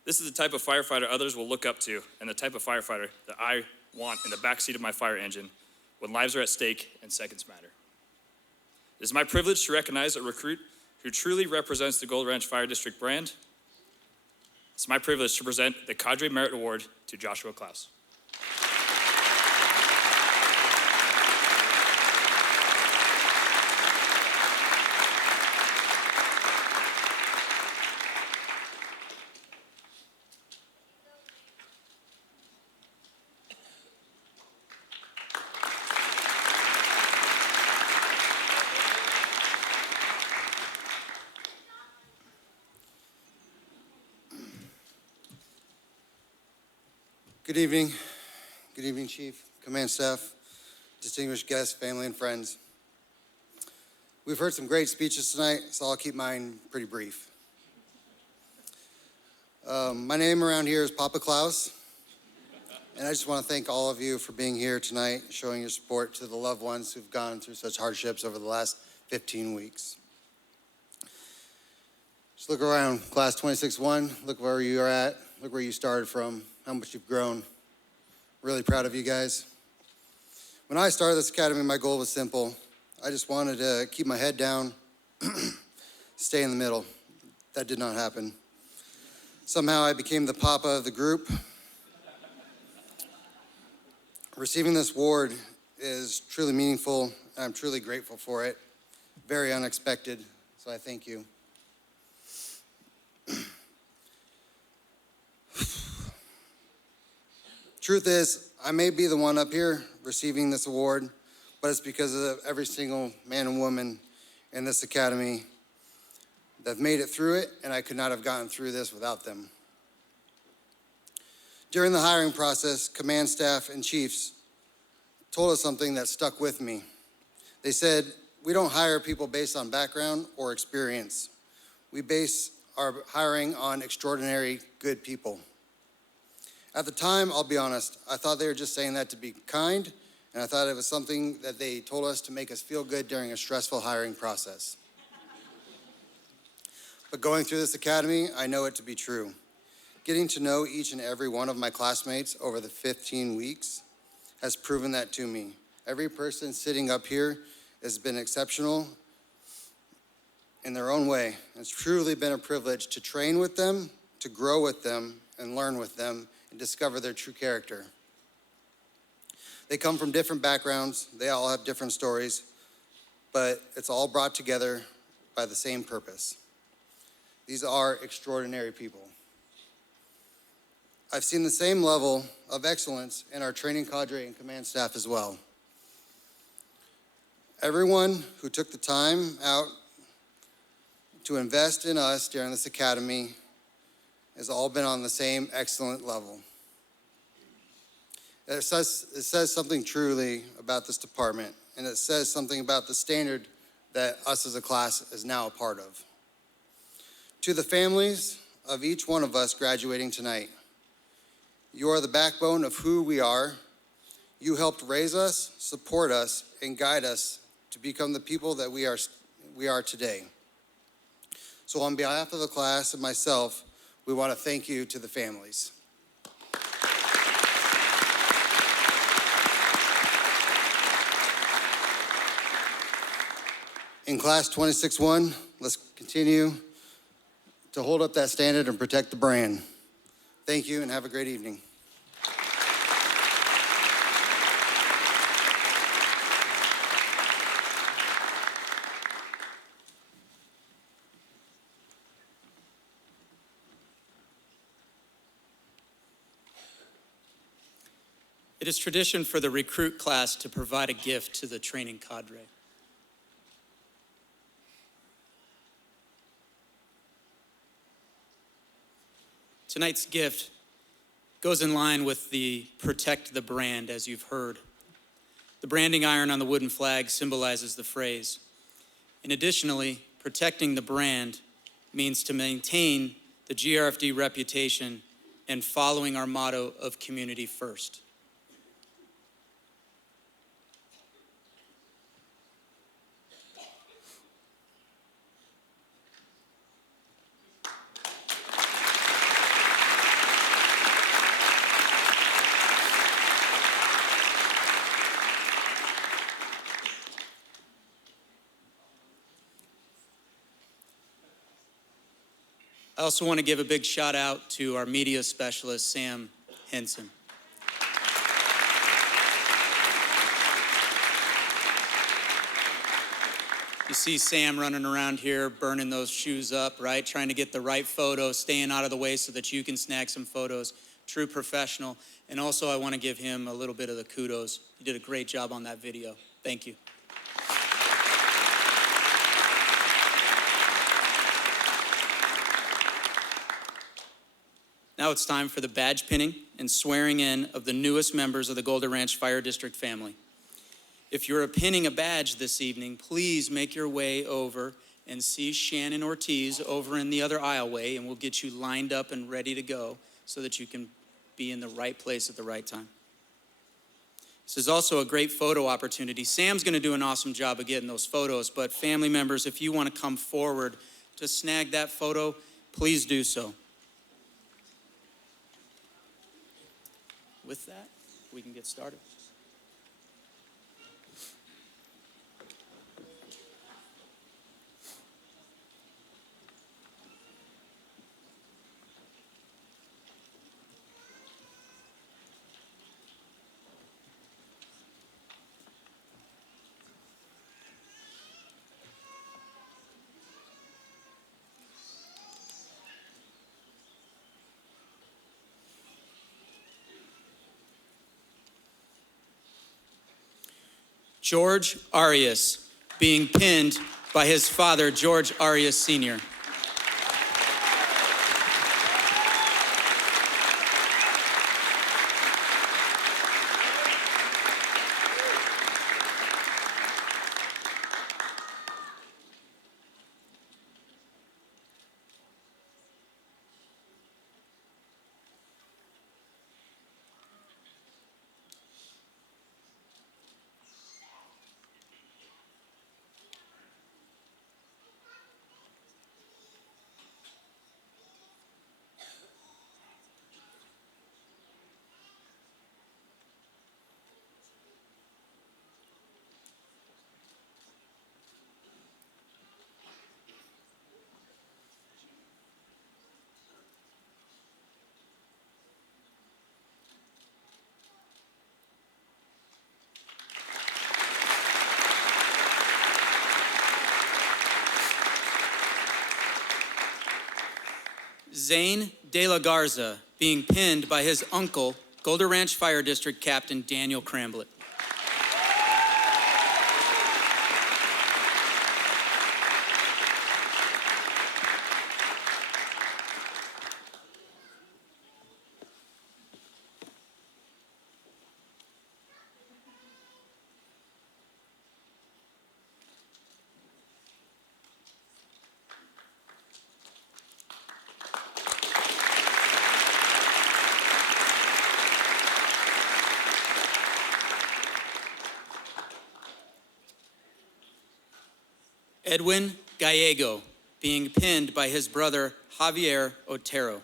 This is the type of firefighter others will look up to, and the type of firefighter that I want in the backseat of my fire engine when lives are at stake and seconds matter. It is my privilege to recognize a recruit who truly represents the Gold Ranch Fire District brand. It's my privilege to present the Cadre Merit Award to Joshua Klaus. Good evening. Good evening, Chief, Command Staff, distinguished guests, family, and friends. We've heard some great speeches tonight, so I'll keep mine pretty brief. My name around here is Papa Klaus, and I just want to thank all of you for being here tonight, showing your support to the loved ones who've gone through such hardships over the last 15 weeks. Just look around, Class 26-1, look where you are at, look where you started from, how much you've grown. Really proud of you guys. When I started this academy, my goal was simple. I just wanted to keep my head down, stay in the middle. That did not happen. Somehow I became the papa of the group. Receiving this award is truly meaningful, and I'm truly grateful for it. Very unexpected, so I thank you. Truth is, I may be the one up here receiving this award, but it's because of every single man and woman in this academy that have made it through it, and I could not have gotten through this without them. During the hiring process, command staff and chiefs told us something that stuck with me. They said, we don't hire people based on background or experience. We base are hiring on extraordinary good people. At the time, I'll be honest, I thought they were just saying that to be kind, and I thought it was something that they told us to make us feel good during a stressful hiring process. But going through this academy, I know it to be true. Getting to know each and every one of my classmates over the 15 weeks has proven that to me. Every person sitting up here has been exceptional in their own way. It's truly been a privilege to train with them, to grow with them, and learn with them, and discover their true character. They come from different backgrounds, they all have different stories, but it's all brought together by the same purpose. These are extraordinary people. I've seen the same level of excellence in our training cadre and command staff as well. Everyone who took the time out to invest in us during this academy has all been on the same excellent level. It says something truly about this department, and it says something about the standard that us as a class is now a part of. To the families of each one of us graduating tonight, you are the backbone of who we are. You helped raise us, support us, and guide us to become the people that we are today. So on behalf of the class and myself, we want to thank you to the families. In class 26-1, let's continue to hold up that standard and protect the brand. Thank you and have a great evening. It is tradition for the recruit class to provide a gift to the training cadre. Tonight's gift goes in line with the protect the brand, as you've heard. The branding iron on the wooden flag symbolizes the phrase. And additionally, protecting the brand means to maintain the GRFD reputation and following our motto of community first. I also want to give a big shout out to our media specialist, Sam Henson. You see Sam running around here, burning those shoes up, right? Trying to get the right photo, staying out of the way so that you can snag some photos. True professional. And also I want to give him a little bit of the kudos. You did a great job on that video. Thank you. Now it's time for the badge pinning and swearing in of the newest members of the Golden Ranch Fire District family. If you're pinning a badge this evening, please make your way over and see Shannon Ortiz over in the other aisleway, and we'll get you lined up and ready to go so that you can be in the right place at the right time. This is also a great photo opportunity. Sam's gonna do an awesome job of getting those photos, but family members, if you wanna come forward to snag that photo, please do so. With that, we can get started. George Arias, being pinned by his father, George Arias Sr. Zane De La Garza, being pinned by his uncle, Golder Ranch Fire District Captain Daniel Cramblett. Edwin Gallego, being pinned by his brother Javier Otero.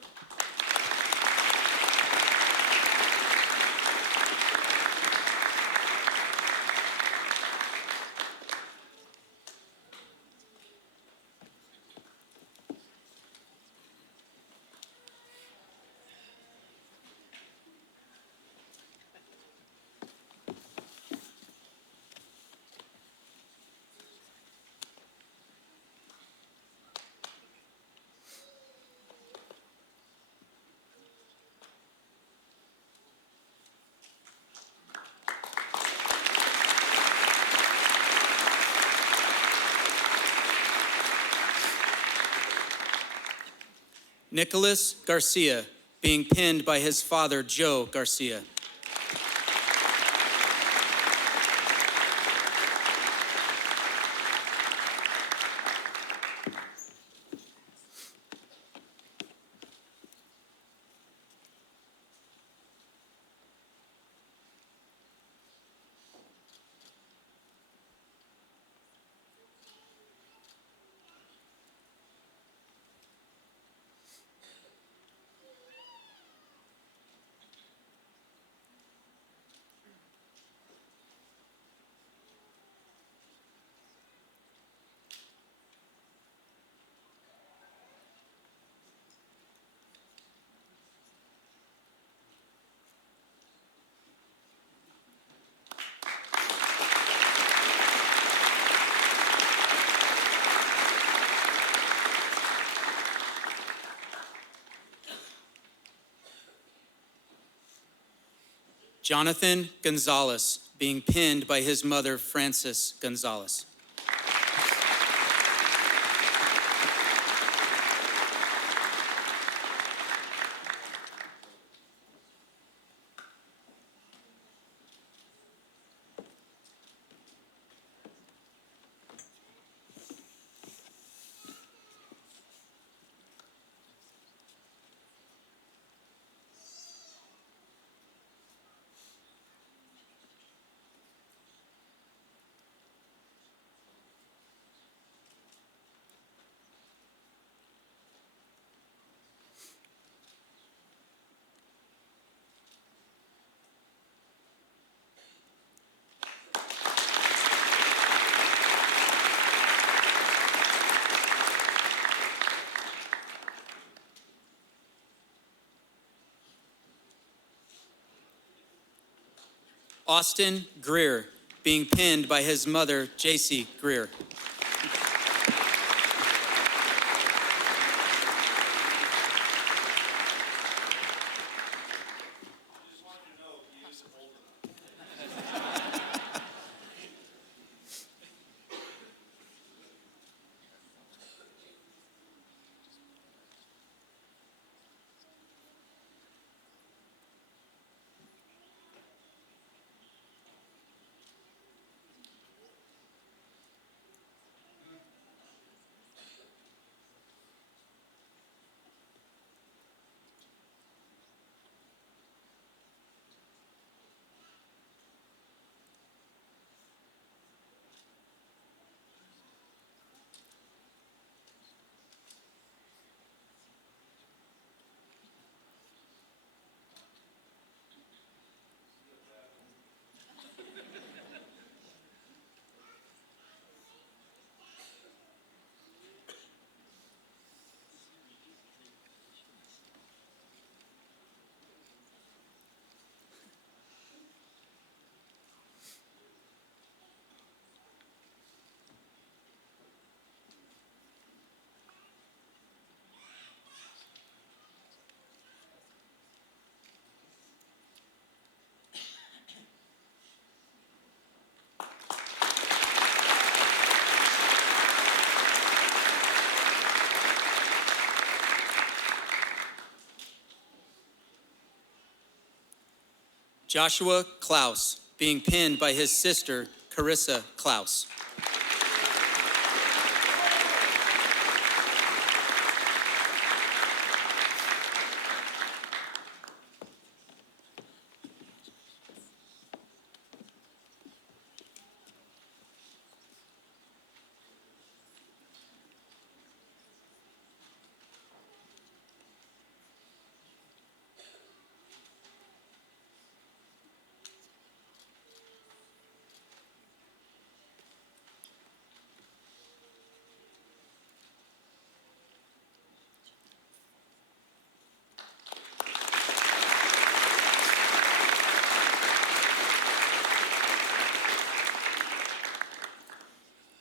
Nicholas Garcia, being pinned by his father, Joe Garcia. Jonathan Gonzalez, being pinned by his mother, Frances Gonzalez. Austin Greer, being pinned by his mother, J.C. Greer. Joshua Klaus, being pinned by his sister, Carissa Klaus.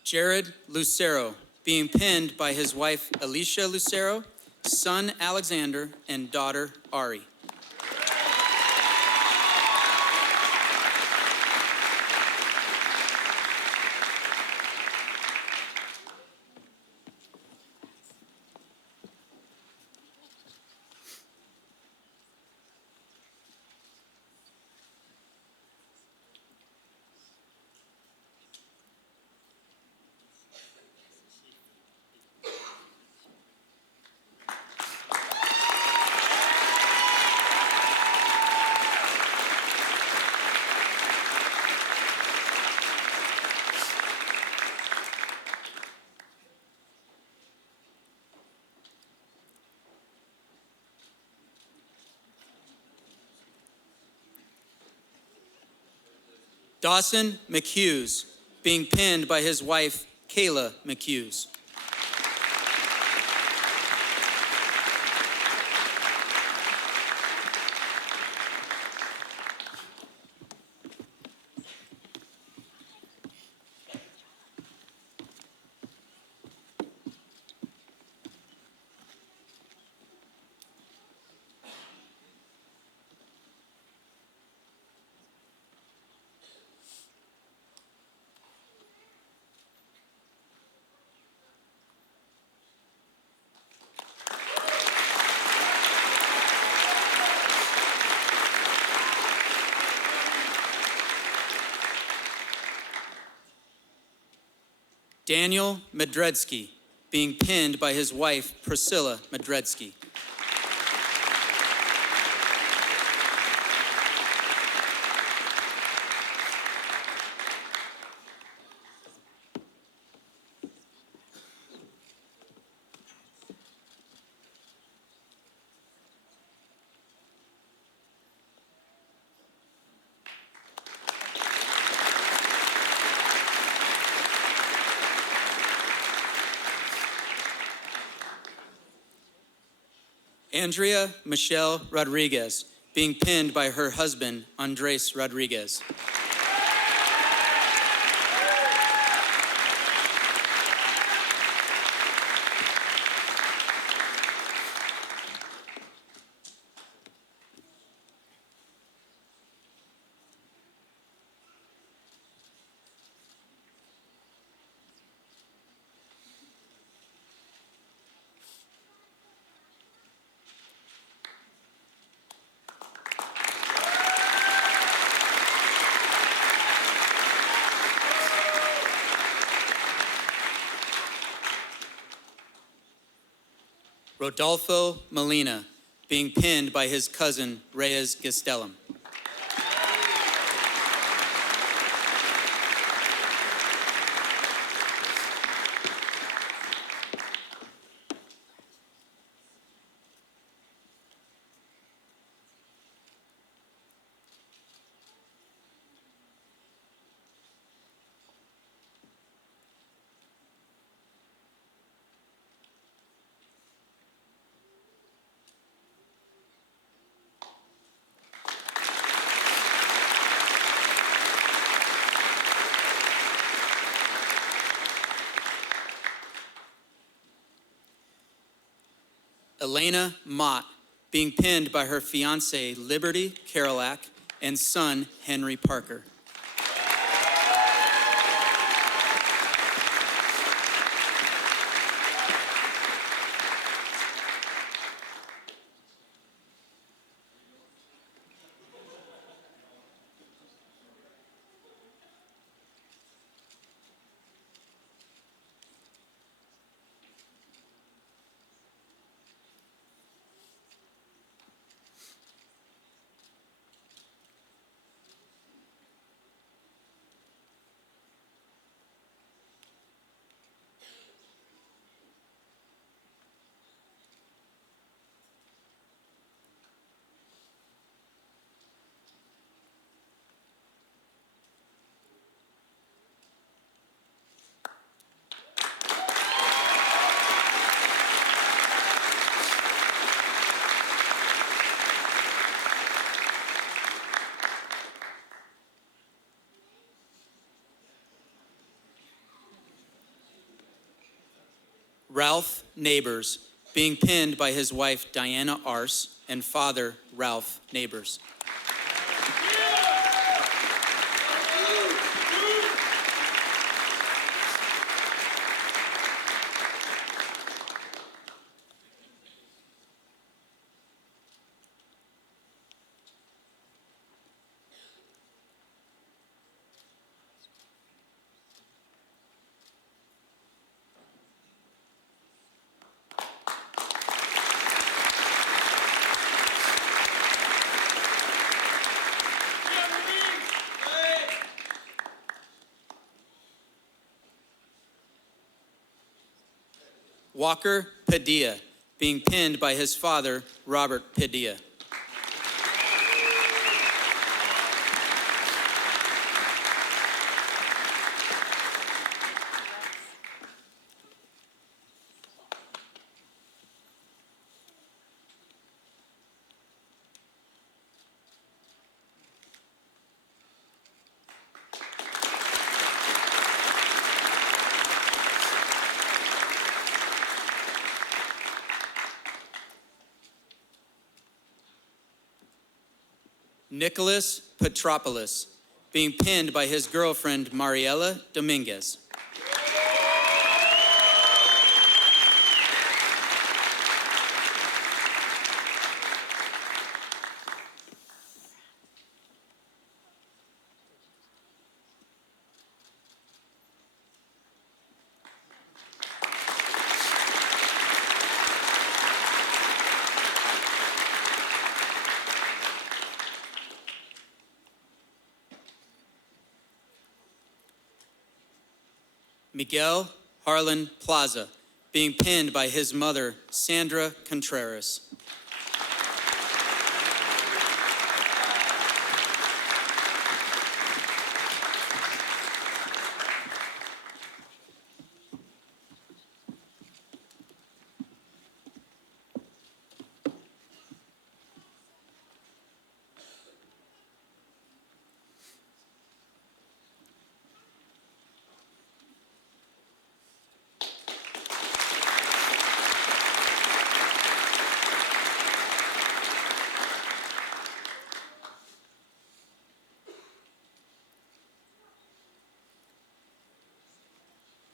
Jared Lucero, being pinned by his wife, Alicia Lucero, son, Alexander, and daughter, Ari. Dawson McHughes, being pinned by his wife, Kayla McHughes. Daniel Medredsky, being pinned by his wife, Priscilla Medredsky. Andrea Michelle Rodriguez, being pinned by her husband, Andres Rodriguez. Rodolfo Molina, being pinned by his cousin, Reyes Gastelum. Elena Mott, being pinned by her fiancé, Liberty Karolak, and son, Henry Parker. Ralph Neighbors, being pinned by his wife Diana Arce and father Ralph Neighbors. Walker Padilla, being pinned by his father, Robert Padilla. Nicholas Petropoulos, being pinned by his girlfriend, Mariela Dominguez. Miguel Harlan Plaza, being pinned by his mother, Sandra Contreras.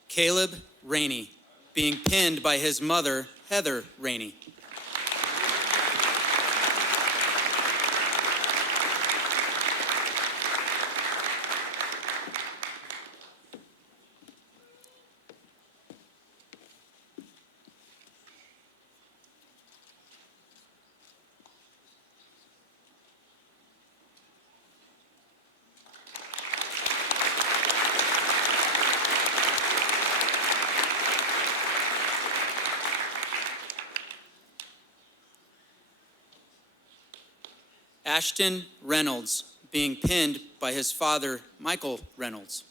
Caleb Rainey, being pinned by his mother, Heather Rainey. Ashton Reynolds, being pinned by his father, Michael Reynolds.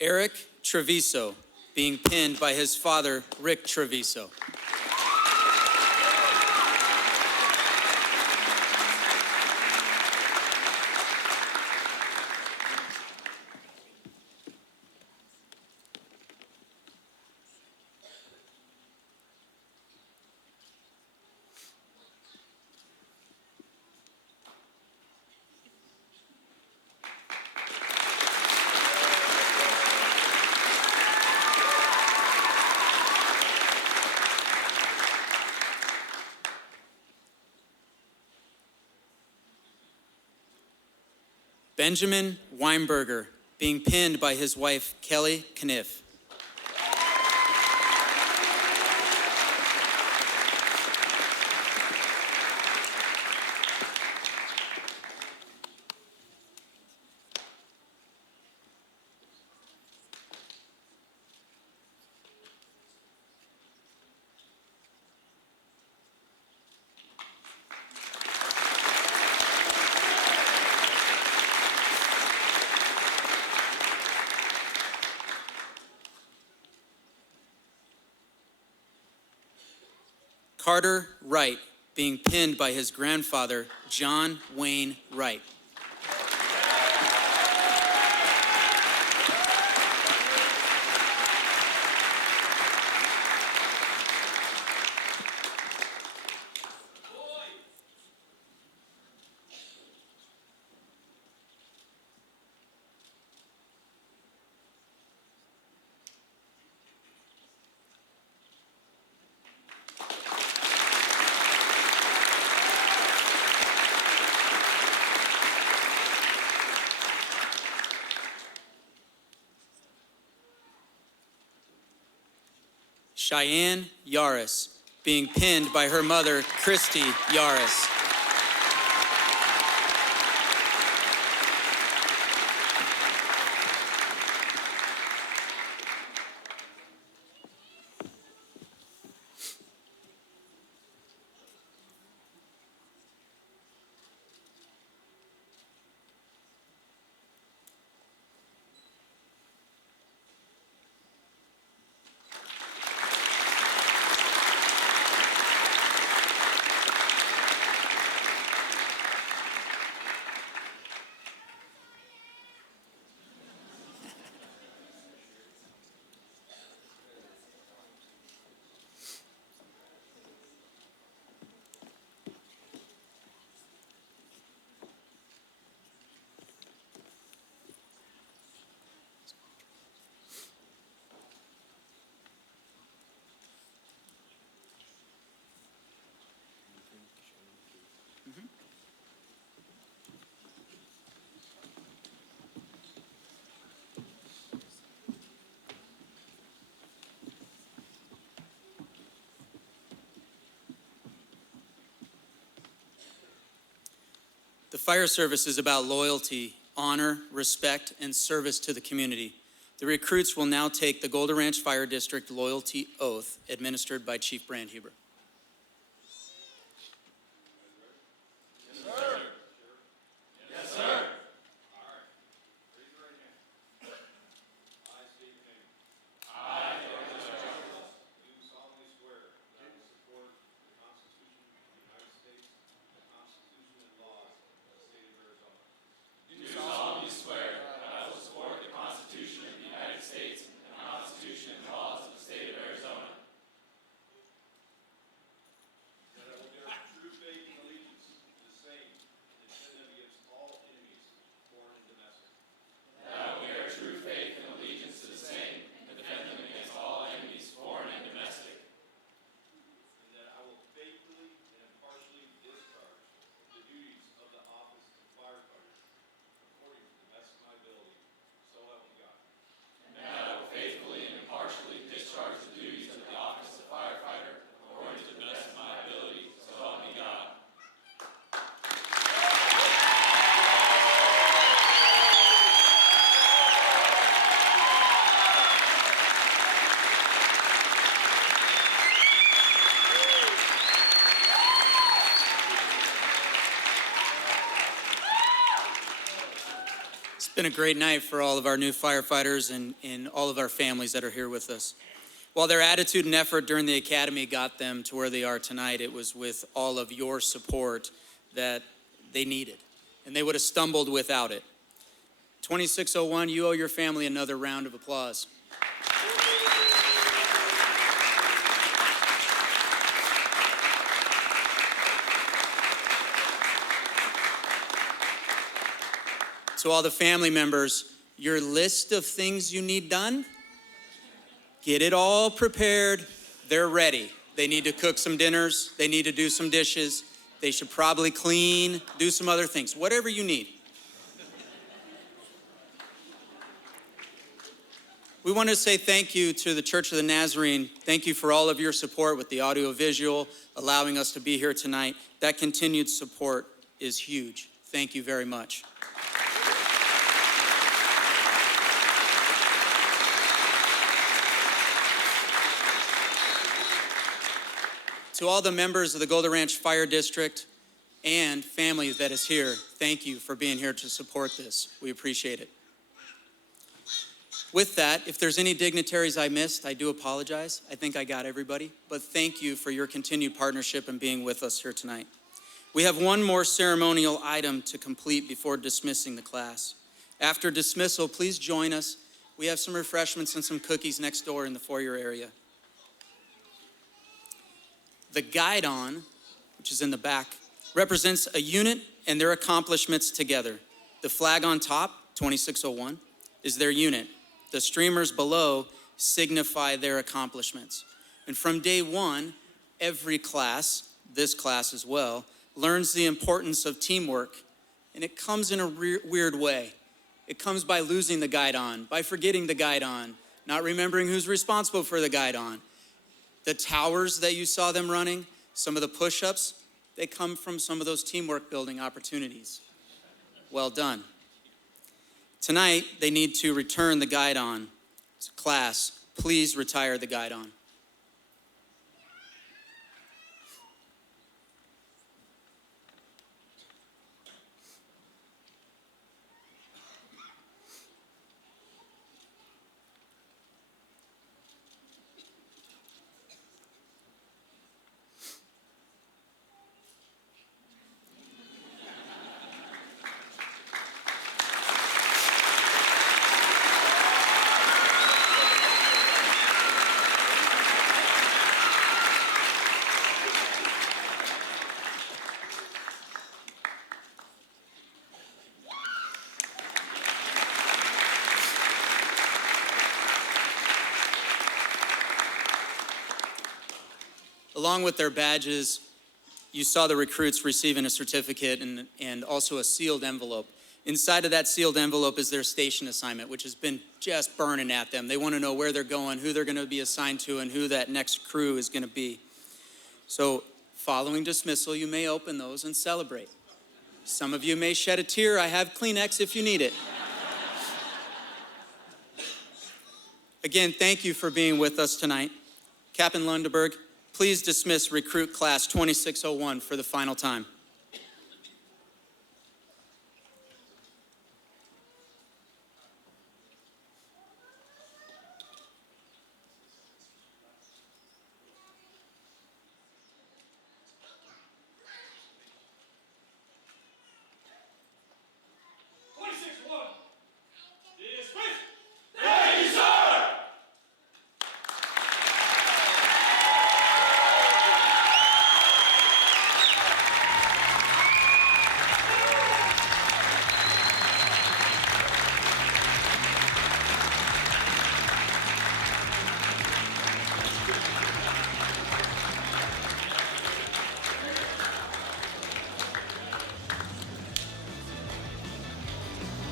Eric Treviso, being pinned by his father, Rick Treviso. Benjamin Weinberger, being pinned by his wife, Kelly Kniff. Carter Wright, being pinned by his grandfather, John Wayne Wright. Cheyenne Yaris, being pinned by her mother, Christy Yaris. The fire service is about loyalty, honor, respect, and service to the community. The recruits will now take the Golden Ranch Fire District Loyalty Oath administered by Chief Brandhuber. It's been a great night for all of our new firefighters and all of our families that are here with us. While their attitude and effort during the academy got them to where they are tonight, it was with all of your support that they needed, and they would have stumbled without it. 2601, you owe your family another round of applause. To all the family members, your list of things you need done, get it all prepared. They're ready. They need to cook some dinners. They need to do some dishes. They should probably clean, do some other things, whatever you need. We want to say thank you to the Church of the Nazarene. Thank you for all of your support with the audio-visual, allowing us to be here tonight. That continued support is huge. Thank you very much. To all the members of the Golden Ranch Fire District and families that is here, thank you for being here to support this. We appreciate it. With that, if there's any dignitaries I missed, I do apologize. I think I got everybody, but thank you for your continued partnership and being with us here tonight. We have one more ceremonial item to complete before dismissing the class. After dismissal, please join us. We have some refreshments and some cookies next door in the foyer area. The guidon, which is in the back, represents a unit and their accomplishments together. The flag on top, 2601, is their unit. The streamers below signify their accomplishments. And from day one, every class, this class as well, learns the importance of teamwork. And it comes in a weird way. It comes by losing the guidon, by forgetting the guidon, not remembering who's responsible for the guidon. The towers that you saw them running, some of the push-ups, they come from some of those teamwork building opportunities. Well done. Tonight, they need to return the guidon. Class, please retire the guidon. Along with their badges, you saw the recruits receiving a certificate and also a sealed envelope. Inside of that sealed envelope is their station assignment, which has been just burning at them. They want to know where they're going, who they're going to be assigned to, and who that next crew is going to be. So following dismissal, you may open those and celebrate. Some of you may shed a tear. I have Kleenex if you need it. Again, thank you for being with us tonight. Captain Lundeberg, please dismiss recruit class 2601 for the final time.